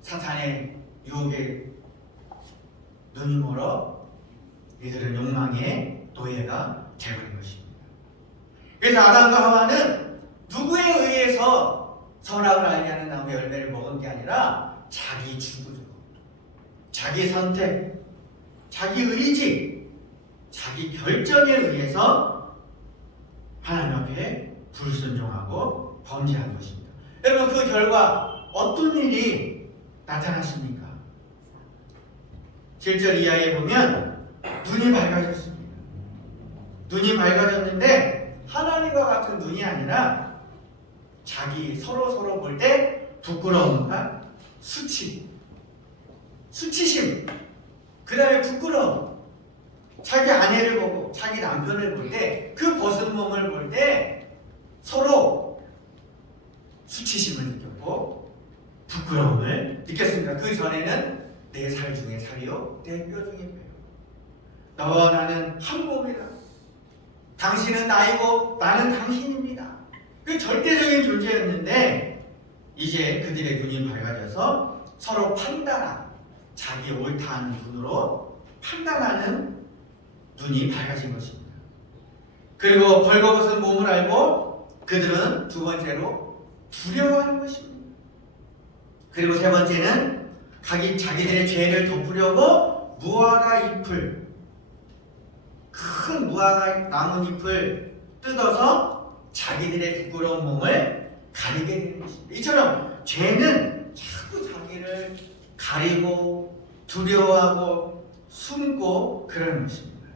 사탄의 유혹에 눈이 멀어 이들은 욕망의 노예가 되어버린 것입니다. 그래서 아담과 하와는 누구에 의해서 선악을 알게 하는 나무 열매를 먹은 게 아니라 자기 주도적, 자기 선택, 자기 의지, 자기 결정에 의해서 하나님 앞에 불순종하고 범죄한 것입니다. 여러분, 그 결과 어떤 일이 나타났습니까? 7절 이하에 보면 눈이 밝아졌습니다. 눈이 밝아졌는데 하나님과 같은 눈이 아니라 자기 서로 볼 때 부끄러움과 수치심, 그 다음에 부끄러움, 자기 아내를 보고 자기 남편을 볼 때 그 벗은 몸을 볼 때 서로 수치심을 느꼈고 부끄러움을 느꼈습니다. 그 전에는 내 살 중에 살이요 내 뼈 중에 뼈요, 너와 나는 한 몸이다. 당신은 나이고 나는 당신입니다. 그 절대적인 존재였는데 이제 그들의 눈이 밝아져서 서로 판단하고 자기 옳다 하는 눈으로 판단하는 눈이 밝아진 것입니다. 그리고 벌거벗은 몸을 알고 그들은 두 번째로 두려워하는 것입니다. 그리고 세 번째는 자기들의 죄를 덮으려고 무화과 잎을, 큰 무화과 나뭇잎을 뜯어서 자기들의 부끄러운 몸을 가리게 되는 것입니다. 이처럼 죄는 자꾸 자기를 가리고 두려워하고 숨고 그러는 것입니다.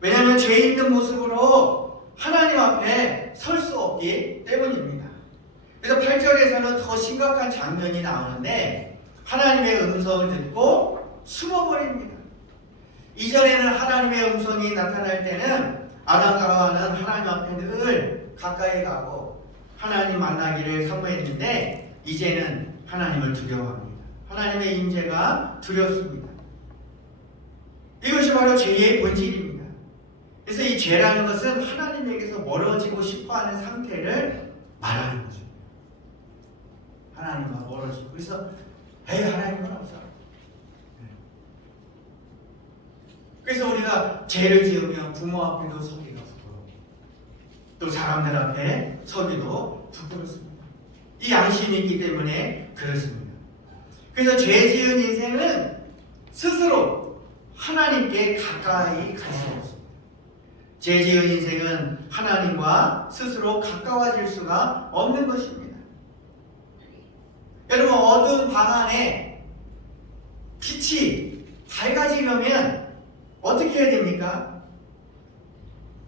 왜냐하면 죄 있는 모습으로 하나님 앞에 설 수 없기 때문입니다. 그래서 8절에서는 더 심각한 장면이 나오는데 하나님의 음성을 듣고 숨어버립니다. 이전에는 하나님의 음성이 나타날 때는 아담과 하와는 하나님 앞에 늘 가까이 가고 하나님 만나기를 사모했는데 이제는 하나님을 두려워합니다. 하나님의 임재가 두렵습니다. 이것이 바로 죄의 본질입니다. 그래서 이 죄라는 것은 하나님에게서 멀어지고 싶어하는 상태를 말하는 거죠. 하나님과 멀어지고, 그래서 하나님은 없어. 그래서 우리가 죄를 지으면 부모 앞에도 서기가 부끄러워, 또 사람들 앞에 서기도 부끄럽습니다. 이 양심이 있기 때문에 그렇습니다. 그래서 죄 지은 인생은 스스로 하나님께 가까이 갈 수 없습니다. 죄 지은 인생은 하나님과 스스로 가까워질 수가 없는 것입니다. 여러분, 어두운 방 안에 빛이 밝아지려면 어떻게 해야 됩니까?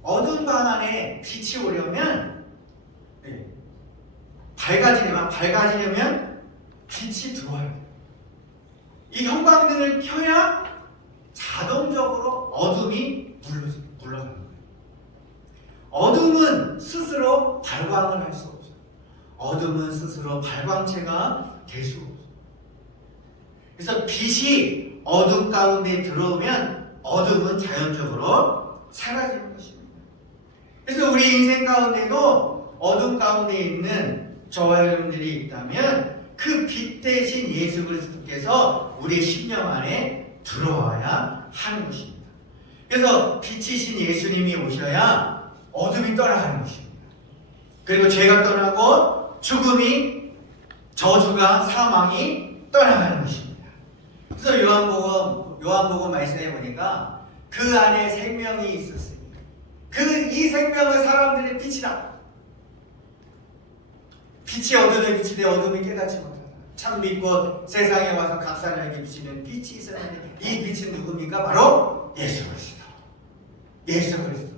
어두운 방 안에 빛이 오려면 밝아지려면 빛이 들어와야 돼요. 이 형광등을 켜야 자동적으로 어둠이 물러가는 거예요. 어둠은 스스로 발광을 할 수 없어요. 어둠은 스스로 발광체가 될 수가 없어요. 그래서 빛이 어둠 가운데 들어오면 어둠은 자연적으로 사라지는 것입니다. 그래서 우리 인생 가운데도 어둠 가운데 있는 저와 여러분들이 있다면 그 빛 대신 예수 그리스도께서 우리의 심령 안에 들어와야 하는 것입니다. 그래서 빛이신 예수님이 오셔야 어둠이 떠나가는 것입니다. 그리고 죄가 떠나고 죽음이, 저주가, 사망이 떠나가는 것입니다. 그래서 요한복음 말씀해 보니까 그 안에 생명이 있었으니 이 생명은 사람들의 빛이다. 빛이 어둠에 비치되 어둠이 깨닫지 못하다. 참 믿고 세상에 와서 각 사람에게 비치는 빛이 있었는데 이 빛은 누굽니까? 바로 예수 그리스도. 예수 그리스도.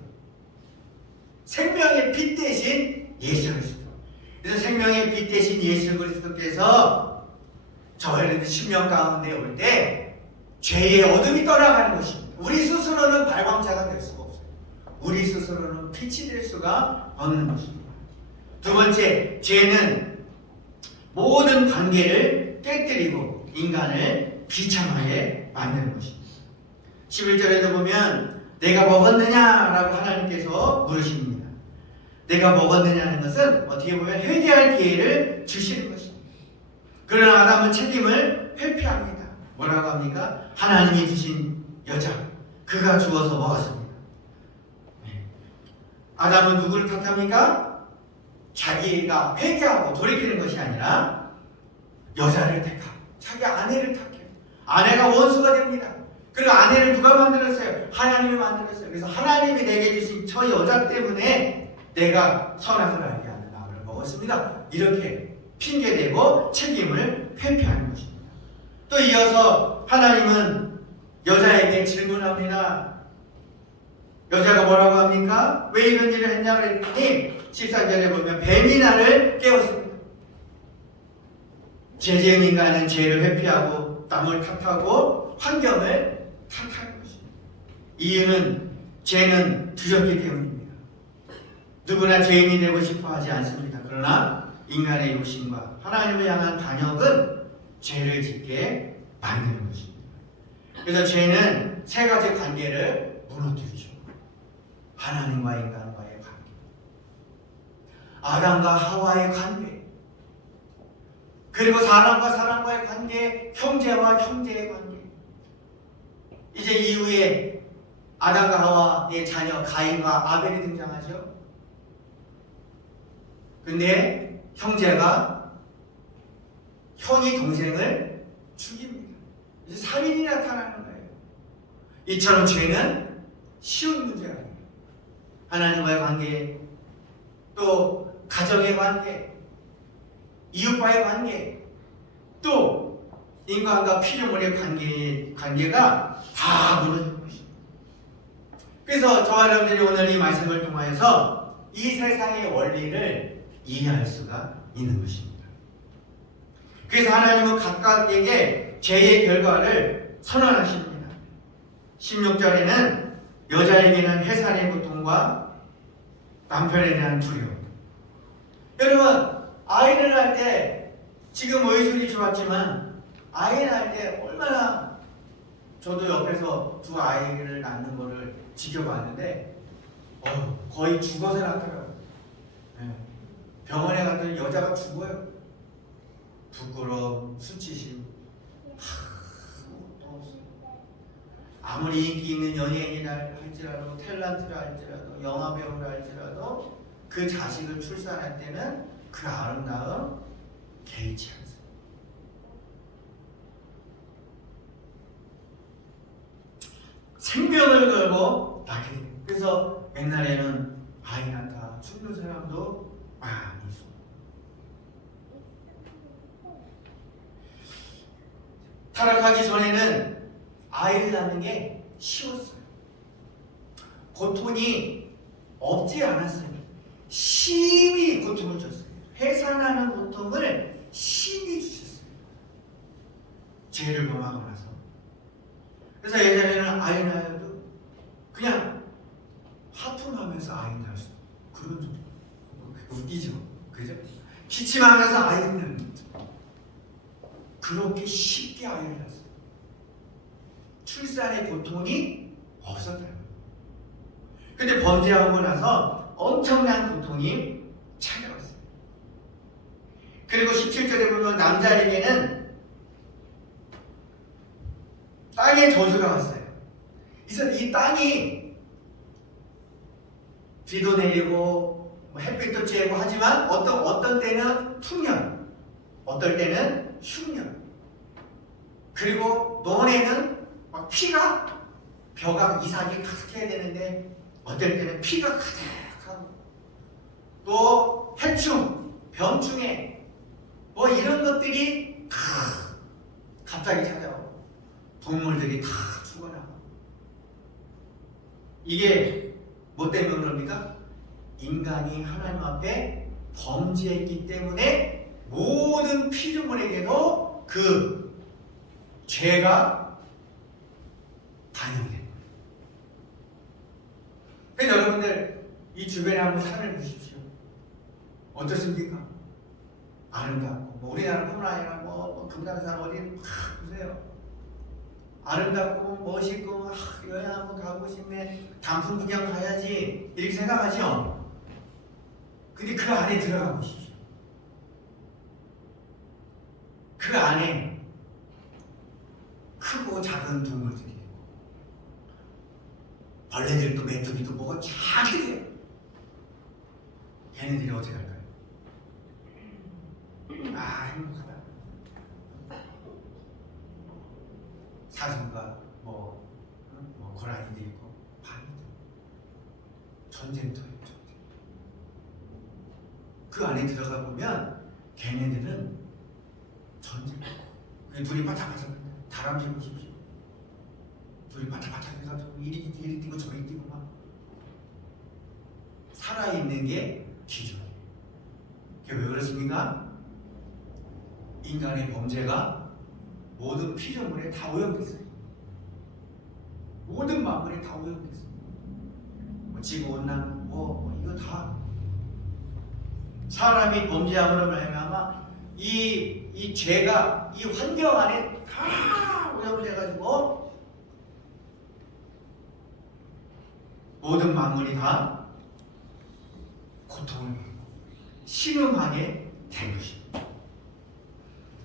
생명의 빛 대신 예수 그리스도. 그래서 생명의 빛 대신 예수 그리스도께서 저희들 심령 가운데 올 때 죄의 어둠이 떠나가는 것입니다. 우리 스스로는 발광자가 될 수가 없어요. 우리 스스로는 빛이 될 수가 없는 것입니다. 두 번째, 죄는 모든 관계를 깨뜨리고 인간을 비참하게 만드는 것입니다. 11절에도 보면 내가 먹었느냐라고 하나님께서 물으십니다. 내가 먹었느냐는 것은 어떻게 보면 회개할 기회를 주시는 것입니다. 그러나 아담은 책임을 회피합니다. 뭐라고 합니까? 하나님이 주신 여자, 그가 주어서 먹었습니다. 아담은 누구를 탓합니까? 자기가 회개하고 돌이키는 것이 아니라 여자를 택하고 자기 아내를 택해요. 아내가 원수가 됩니다. 그리고 아내를 누가 만들었어요? 하나님이 만들었어요. 그래서 하나님이 내게 주신 저 여자 때문에 내가 선악을 알게 하는 나무를 먹었습니다. 이렇게 핑계대고 책임을 회피하는 것입니다. 또 이어서 하나님은 여자에게 질문합니다. 여자가 뭐라고 합니까? 왜 이런 일을 했냐 그랬더니 14절에 보면 뱀이 나를 깨웠습니다. 죄 지은 인간은 죄를 회피하고 남을 탓하고 환경을 탓하는 것입니다. 이유는 죄는 두렵기 때문입니다. 누구나 죄인이 되고 싶어 하지 않습니다. 그러나 인간의 욕심과 하나님을 향한 반역은 죄를 짓게 만드는 것입니다. 그래서 죄는 세 가지 관계를 무너뜨리죠. 하나님과 인간과의 관계, 아담과 하와의 관계, 그리고 사람과 사람과의 관계, 형제와 형제의 관계. 이제 이후에 아담과 하와의 자녀 가인과 아벨이 등장하죠. 근데 형제가 형이 동생을 죽입니다. 이제 살인이 나타나는 거예요. 이처럼 죄는 쉬운 문제가 아니에요. 하나님과의 관계, 또 가정의 관계, 이웃과의 관계, 또 인간과 피조물의 관계가 다 무너지는 것입니다. 그래서 저와 여러분들이 오늘 이 말씀을 통하여서 이 세상의 원리를 이해할 수가 있는 것입니다. 그래서 하나님은 각각에게 죄의 결과를 선언하십니다. 16절에는 여자에게는 해산의 고통과 남편에 대한 두려움. 여러분, 아이를 낳을 때 지금 의술이 좋았지만 아이 낳을 때 얼마나, 저도 옆에서 두 아이를 낳는 거를 지켜봤는데 거의 죽어서 낳더라고요. 병원에 갔더니 여자가 죽어요. 부끄러움, 수치심, 아무리 인기 있는 연예인이라 할지라도, 탤런트라 할지라도, 영화배우라 할지라도 그 자식을 출산할 때는 그 아름다움 개의치 않습니다. 생명을 걸고 낳게 됩니다. 그래서 옛날에는 아이 낳다 죽는 사람도 많이 있어요. 타락하기 전에는 아이를 낳는 게 쉬웠어요. 고통이 없지 않았어요. 심히 고통을 줬어요. 해산하는 고통을 심히 주셨어요. 죄를 범하고 나서. 그래서 예전에는 아이 낳아도 그냥 하품하면서 아이 낳을 수, 그런 좀 웃기죠, 그죠? 기침하면서 아이를 낳는 거죠. 그렇게 쉽게 아이를 낳았어요. 출산의 고통이 없었다는 거예요. 근데 범죄하고 나서 엄청난 고통이 찾아왔어요. 그리고 17절에 보면 남자에게는 땅에 저주가 왔어요. 그래서 이 땅이 비도 내리고 햇빛도 쬐고 하지만 어떤 때는 풍년, 어떨 때는 흉년, 그리고 논에는 막 피가 벼가 이삭이 가득해야 되는데 어떨 때는 피가 가득하고, 또 해충, 병충해 뭐 이런 것들이 갑자기 찾아오고 동물들이 다 죽어나가고. 이게 뭐 때문에 그럽니까? 인간이 하나님 앞에 범죄했기 때문에 모든 피조물에게도 그 죄가 반영된 거예요. 그래서 여러분들 이 주변에 한번 산을 보십시오. 어떻습니까? 아름답고, 뭐 우리나라뿐만 아니라 뭐 금강산 어디 보세요. 아름답고 멋있고 여행 한번 가고 싶네, 단풍 구경 가야지 이렇게 생각하죠. 근데 그 안에 들어가 보십시오. 그 안에 크고 작은 동물들이 있고, 벌레들도 메뚜기도 뭐가 작게. 걔네들이 어떻게 할까요? 행복하다. 사슴과 뭐 고라니도 있고 밤이도 전쟁터예요. 전쟁. 그 안에 들어가 보면 걔네들은 전쟁. 눈이 바짝바짝, 다람쥐 보십시오. 눈이 바짝바짝 해가지고 이리 뛰고 저리 뛰고 막 살아있는 게 기적이에요. 그게 왜 그렇습니까? 인간의 범죄가 모든 피조물에 다 오염됐어요. 모든 만물에 다 오염됐어요. 뭐 지구온난화, 이거 다 사람이 범죄함으로 말미암아 이 죄가 이 환경 안에 다 오염돼가지고 모든 만물이 다 고통을 받고 신음하게 된 것입니다.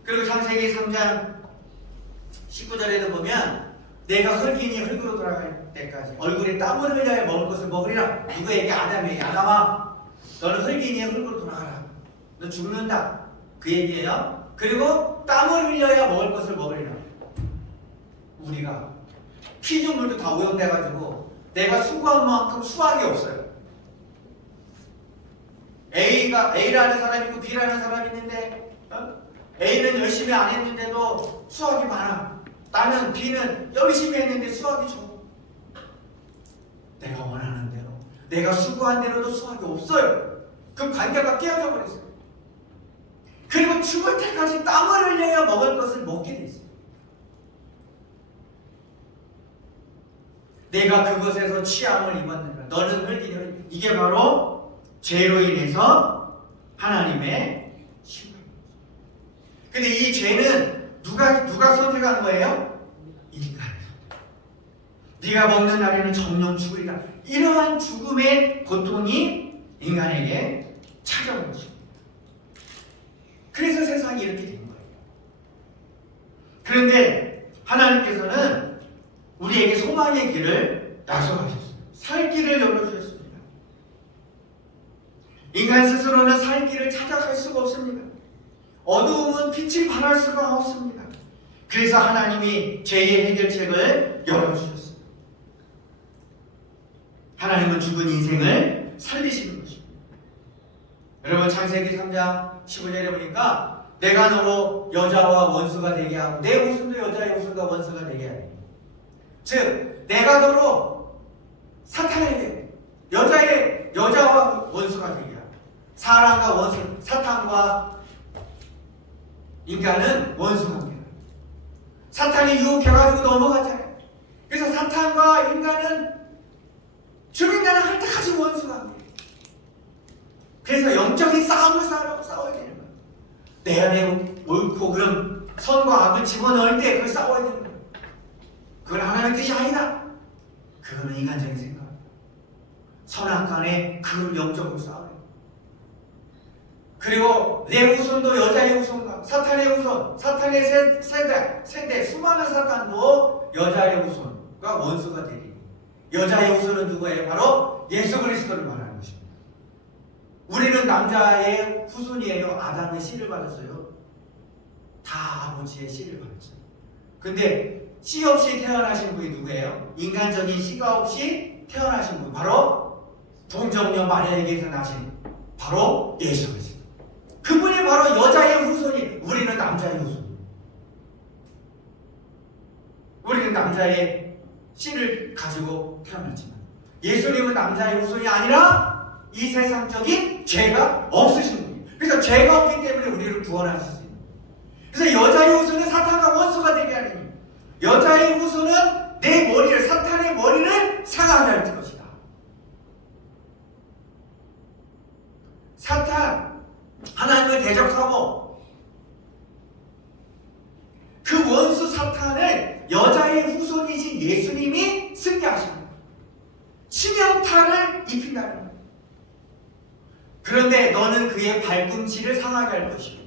그리고 창세기 3장 19절에도 보면 내가 흙이니 흙으로 돌아갈 때까지 얼굴에 땀을 흘려야 먹을 것을 먹으리라. 누구에게? 아담에게. 아담아, 너는 흙이니 흙으로 돌아가라. 너 죽는다. 그 얘기예요. 그리고 땀을 흘려야 먹을 것을 먹으리라. 우리가 피조물도 다 오염돼가지고 내가 수고한 만큼 수확이 없어요. A라는 사람이 있고 B라는 사람이 있는데 A는 열심히 안 했는데도 수확이 많아. 나는 B는 열심히 했는데 수확이 적어. 내가 원하는 대로, 내가 수고한 대로도 수확이 없어요. 그 관계가 깨어져 버렸어요. 그리고 죽을 때까지 땀을 흘려야 먹을 것을 먹게 돼 있어요. 내가 그것에서 취함을 입었느니라. 너는 흙이니. 이게 바로 죄로 인해서 하나님의 심판입니다. 근데 이 죄는 누가 선택한 거예요? 인간이. 네가 먹는 날에는 정령 죽으리라. 이러한 죽음의 고통이 인간에게 찾아온 것입니다. 그래서 세상이 이렇게 된 거예요. 그런데 하나님께서는 우리에게 소망의 길을 약속하셨어요. 살 길을 열어주셨습니다. 인간 스스로는 살 길을 찾아갈 수가 없습니다. 어두움은 빛이 발할 수가 없습니다. 그래서 하나님이 죄의 해결책을 열어주셨습니다. 하나님은 죽은 인생을 살리시는 것입니다. 여러분, 창세기 3장 15절에 보니까 내가 너로 여자와 원수가 되게 하고 내 후손도 여자의 후손과 원수가 되게 하리. 즉 내가 너로 사탄에게 여자와 원수가 되게 하고, 사람과 원수, 사탄과 인간은 원수가 됩니다. 사탄이 유혹해가지고 넘어갔잖아요. 그래서 사탄과 인간은 주민자는 할 때까지 원수가 됩니다. 그래서 영적인 싸움을 싸워야 되는 거예요. 내 안에 옳고 그런 선과 악을 집어넣을 때 그걸 싸워야 되는 거예요. 그건 하나님의 뜻이 아니다. 그거는 인간적인 생각. 선악 간에 그걸 영적으로 싸워요. 그리고 내 후손도 여자의 후손과 사탄의 후손, 사탄의 세대 수많은 사탄도 여자의 후손과 원수가 되리니 여자의 후손은 누구예요? 바로 예수 그리스도를 말하는 것입니다. 우리는 남자의 후손이에요. 아담의 씨를 받았어요. 다 아버지의 씨를 받았죠. 근데 씨 없이 태어나신 분이 누구예요? 인간적인 씨가 없이 태어나신 분, 바로 동정녀 마리아에게서 나신 바로 예수 그리스도. 그분이 바로 여자의 후손이, 우리는 남자의 후손. 우리는 남자의 씨를 가지고 태어났지만 예수님은 남자의 후손이 아니라 이 세상적인 죄가 없으신 분이에요. 그래서 죄가 없기 때문에 우리를 구원하실 수 있는 거예요. 그래서 여자의 후손은 사탄과 원수가 되게 하리니 여자의 후손은 내 머리를, 사탄의 머리를 상하게 할 것이다. 사탄, 하나님을 대적하고 그 원수 사탄을 여자의 후손이신 예수님이 승리하십니다. 치명타를 입힌다는 거예요. 그런데 너는 그의 발꿈치를 상하게 할 것이고,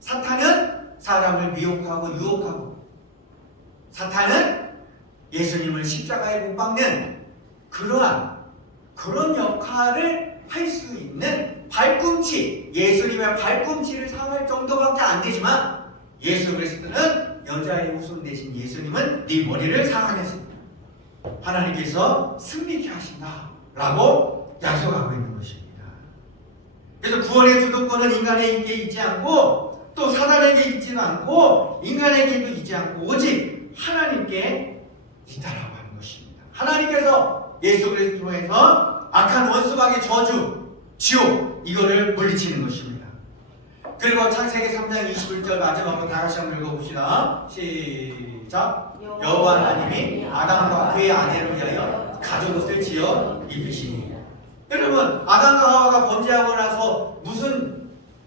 사탄은 사람을 미혹하고 유혹하고, 사탄은 예수님을 십자가에 못 박는 그런 역할을 할 수 있는 발꿈치, 예수님의 발꿈치를 상할 정도밖에 안 되지만 예수 그리스도는 여자의 후손 대신 예수님은 네 머리를 상하게 하십니다. 하나님께서 승리케 하신다라고 약속하고 있는 것입니다. 그래서 구원의 주도권은 인간에게 있지 않고 또 사단에게 있지는 않고 인간에게도 있지 않고 오직 하나님께 있다라고 하는 것입니다. 하나님께서 예수 그리스도를 통해서 악한 원수방의 저주, 지옥 이거를 물리치는 것입니다. 그리고 창세기 3장 21절 마지막으로 다 같이 한번 읽어봅시다. 시작. 여호와 하나님이 아담과 그의 아내를 위하여 가죽옷을 지어 입히시니. 여러분, 아담과 하와가 범죄하고 나서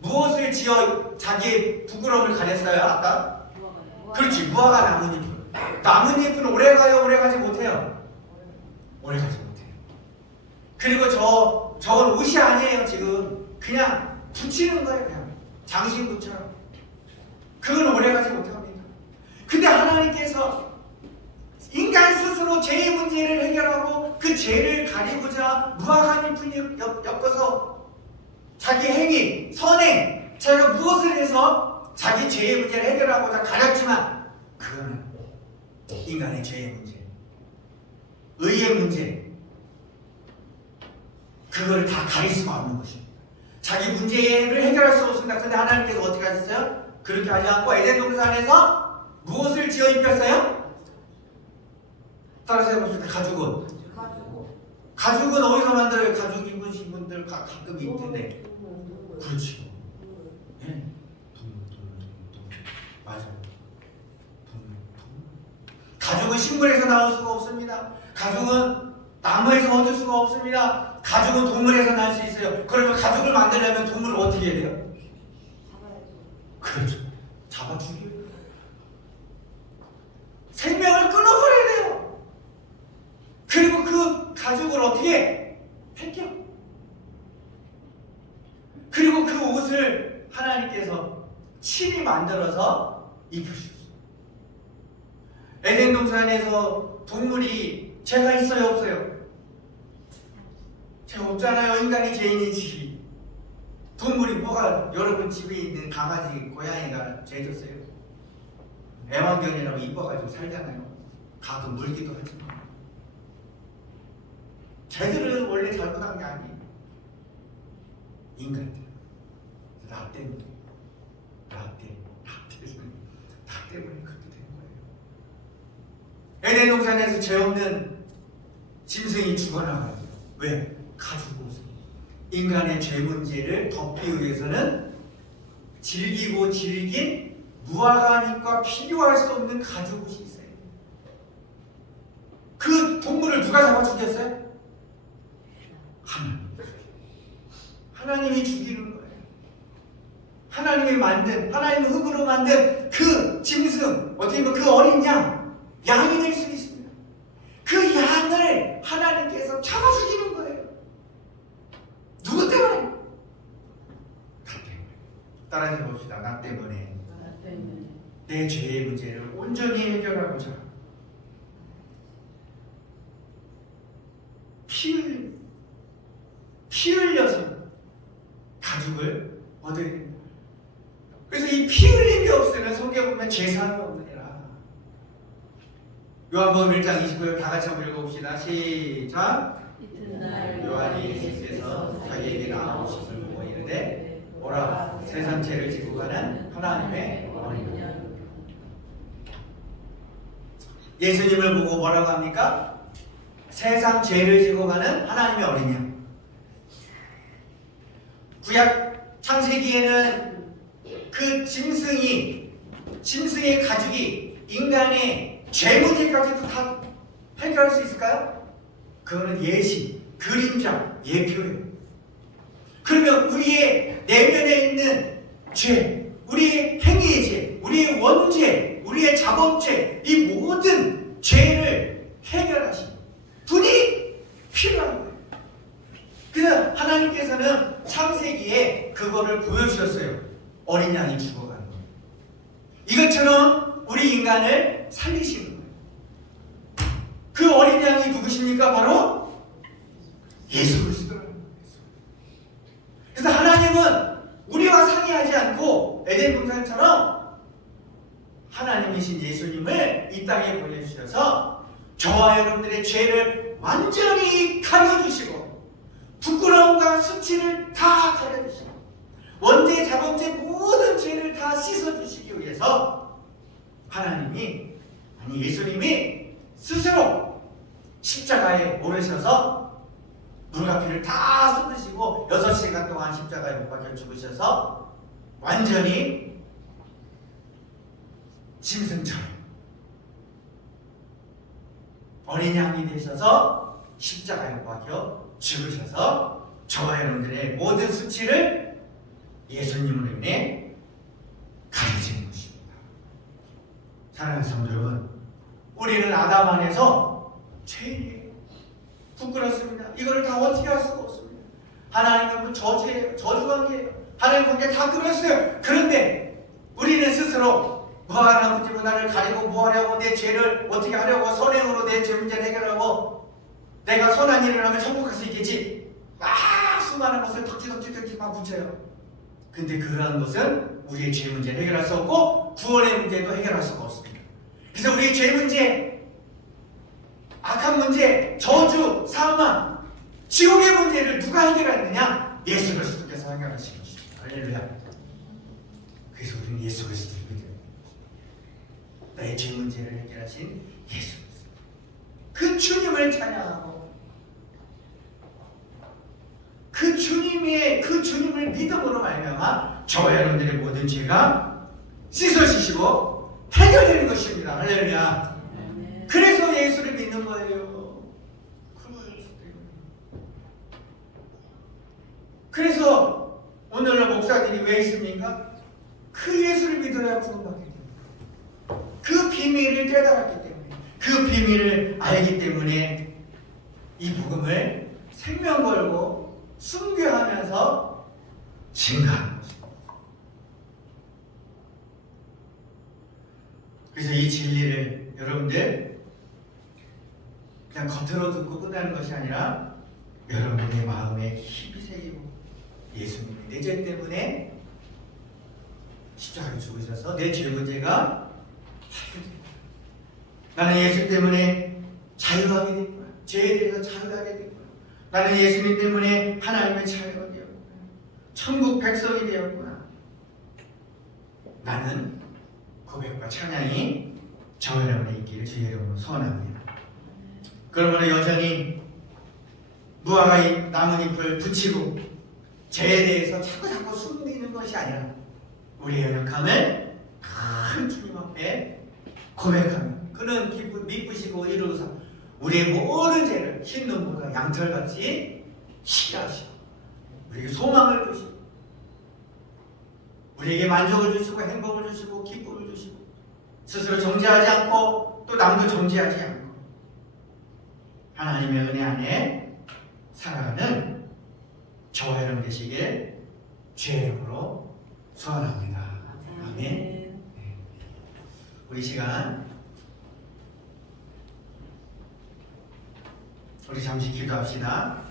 무엇을 지어 자기의 부끄러움을 가렸어요? 아까? 그렇지, 무화과 나뭇잎. 나뭇잎은 오래가요? 오래가지 못해요? 오래가지 못해요. 그리고 저건 옷이 아니에요. 지금 그냥 붙이는 거예요. 그냥 장신구처럼. 그건 오래가지 못합니다. 근데 하나님께서 인간 스스로 죄의 문제를 해결하고 그 죄를 가리고자 무화과잎을 엮어서 자기 행위, 선행, 자기가 무엇을 해서 자기 죄의 문제를 해결하고자 가렸지만 그거는 인간의 죄의 문제, 의의 문제, 그걸 다 가릴 수가 없는 것입니다. 자기 문제를 해결할 수 없습니다. 근데 하나님께서 어떻게 하셨어요? 그렇게 하지 않고 에덴 동산에서 무엇을 지어 입혔어요? 따라서 해봅시다. 가죽은. 가죽은 어디서 만들어요? 가죽 입으신 분들 가끔 입던데. 그렇지. 예? 맞아요. 가죽은 식물에서 나올 수가 없습니다. 가죽은 나무에서 얻을 수가 없습니다. 가죽은 동물에서 날 수 있어요. 그러면 가죽을 만들려면 동물을 어떻게 해야 돼요? 그렇죠. 잡아 죽여요. 생명을 끊어버려야 돼요. 그리고 그 가죽을 어떻게 해? 벗겨. 그리고 그 옷을 하나님께서 친히 만들어서 입혀주셨어요. 에덴 동산에서 동물이 죄가 있어요? 없어요? 죄 없잖아요. 인간이 죄인이지. 동물이 뭐가, 여러분 집에 있는 강아지, 고양이가 죄졌어요? 애완견이라고 이뻐가지고 살잖아요. 가끔 물기도 하지만 쟤들은 원래 잘못한 게 아니에요. 인간들. 나 때문에 그렇게 된 거예요. 에덴 동산에서 죄 없는 짐승이 죽어나가요. 왜? 가죽 옷을. 인간의 죄 문제를 덮기 위해서는 질기고 질긴 무화과잎과 비교할 수 없는 가죽 옷이 있어요. 그 동물을 누가 잡아 죽였어요? 하나님이 죽이는 거예요. 하나님이 만든, 하나님의 흙으로 만든 그 짐승, 어떻게 보면 그 어린 양이 될 수 있습니다. 그 양을 하나님께서 잡아 죽이는 거예요. 누구 때문에? 나 때문에. 따라서 봅시다. 나 때문에 내 죄의 문제를 온전히 해결하고자 피 흘려서 가죽을 얻어야 됩니다. 그래서 이 피 흘림이 없으면 성경에 보면 제사함이 없느니라. 요한복음 1장 29절 다 같이 한번 읽어봅시다. 시작. 이튿날 요한이 예수께서 자기에게 나온 모습을 보고 이르되 오라 세상 죄를 지고 가는 하나님의 어린 양. 예수님을 보고 뭐라고 합니까? 세상 죄를 지고 가는 하나님의 어린 양. 구약 창세기에는 그 짐승의 가죽이 인간의 죄 문제까지도 다 해결할 수 있을까요? 그거는 예시, 그림자, 예표예요. 그러면 우리의 내면에 있는 죄, 우리의 행위의 죄, 우리의 원죄, 우리의 자범죄, 이 모든 죄를 해결하신 분이 필요한 거예요. 그래서 하나님께서는 창세기에 그거를 보여주셨어요. 어린 양이 죽어가는 거예요. 이것처럼 우리 인간을 살리시는 거예요. 그 어린 양이 누구십니까? 바로 예수 그리스도라는 거예요. 그래서 하나님은 우리와 상의하지 않고 에덴 동산처럼 하나님이신 예수님을 이 땅에 보내주셔서 저와 여러분들의 죄를 완전히 가려주시고 부끄러움과 수치를 다 가려주시고 원죄, 자범죄 모든 죄를 다 씻어주시기 위해서 하나님이 아니 예수님이 스스로 십자가에 오르셔서 물과 피를 다 쏟으시고 6시간 동안 십자가에 못 박혀 죽으셔서 완전히 짐승처럼 어린 양이 되셔서 십자가에 못 박혀 죽으셔서 저와 여러분들의 모든 수치를 예수님으로 인해 가려지는 것입니다. 사랑하는 성도 여러분, 우리는 아담 안에서 죄인이에요. 부끄럽습니다. 이거를 다 어떻게 할 수가 없습니다. 하나님은 저주예요. 저주관계예요. 하나님 관계 다 끊었어요. 그런데 우리는 스스로 뭐하나 문제로 나를 가리고 뭐하려고 내 죄를 어떻게 하려고 선행으로 내 죄 문제를 해결하고 내가 선한 일을 하면 천국 갈 수 있겠지. 막 수많은 것을 덕지덕지 막 붙여요. 근데 그러한 것은 우리의 죄 문제를 해결할 수 없고 구원의 문제도 해결할 수가 없습니다. 그래서 우리의 죄 문제, 악한 문제, 저주, 사망, 지옥의 문제를 누가 해결했느냐? 예수 그리스도께서 해결하신 것입니다. 할렐루야. 그래서 우리는 예수 그리스도를 믿어야 됩니다. 나의 죄 문제를 해결하신 예수 그리스도. 그 주님을 찬양하고 그 주님을 믿음으로 말미암아 저와 여러분들의 모든 죄가 씻어지시고 해결되는 것입니다. 할렐루야. 그래서 예수를 믿는 거예요. 그래서 오늘날 목사들이 왜 있습니까? 그 예수를 믿어야 구원받게 됩니다. 그 비밀을 깨달았기 때문에, 그 비밀을 알기 때문에 이 복음을 생명 걸고 순교하면서 증가하는 것입니다. 그래서 이 진리를 여러분들 그냥 겉으로 듣고 끝나는 것이 아니라 여러분의 마음에 깊이 새기고 예수님이 내 죄 때문에 십자가에 죽으셔서 내 죄 문제가 해결됩니다. 나는 예수 때문에 자유하게 됐구나. 죄에 대해서 자유하게 됐구나. 나는 예수님 때문에 하나님의 자녀가 되었구나. 천국 백성이 되었구나. 나는 고백과 찬양이 저와 여러분의 있기를 주의 이름으로 소원합니다. 그러므로 여전히 무화과 나뭇잎을 붙이고 죄에 대해서 자꾸 숨기는 것이 아니라 우리의 연약함을 큰 주님 앞에 고백하며 그는 미쁘시고 이루사 우리의 모든 죄를 흰 눈보다 양털같이 희하시고 우리에게 소망을 주시고 우리에게 만족을 주시고 행복을 주시고 기쁨을 주시고 스스로 정죄하지 않고 또 남도 정죄하지 않고 하나님의 은혜 안에 살아가는 저와 여러분 되시길 주의 이름으로 소원합니다. 아멘. 우리 시간 우리 잠시 기도합시다.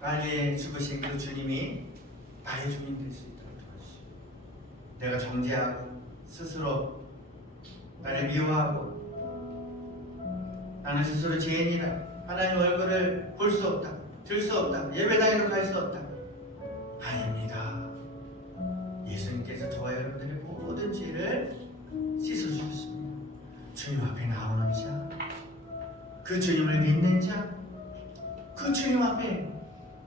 빨리 죽으신 그 주님이 나의 주님 될 수 있도록 도와주시고, 내가 정죄하고 스스로 나를 미워하고 나는 스스로 죄인이라 하나님 얼굴을 볼 수 없다, 들 수 없다, 예배당에도 갈 수 없다. 아닙니다. 예수님께서 저와 여러분들의 모든 죄를 씻어주셨습니다. 주님 앞에 나오는 자, 그 주님을 믿는 자, 그 주님 앞에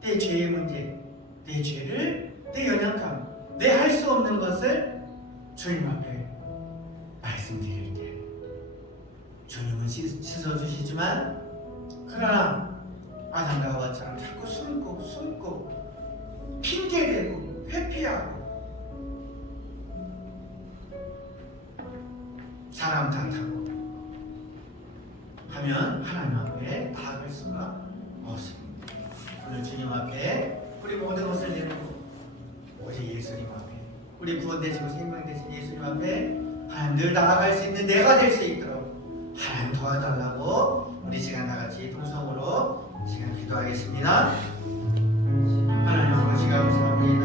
내 죄의 문제, 내 죄를, 내 연약함, 내 할 수 없는 것을 주님 앞에 말씀드릴 때 주님은 씻어주시지만, 그러나 아담과 하와처럼 자꾸 숨고 핑계대고 회피하고 사람 탓하고 하면 하나님 앞에 나아갈 수가 없습니다. 오늘 주님 앞에 우리 모든 것을 내놓고 오직 예수님 앞에, 우리 구원되시고 생명되신 예수님 앞에 하나님 늘 나아갈 수 있는 내가 될 수 있도록 하나님 도와달라고 우리 시간 다같이 통성으로 시간 기도하겠습니다. 하나님 아버지 감사합니다.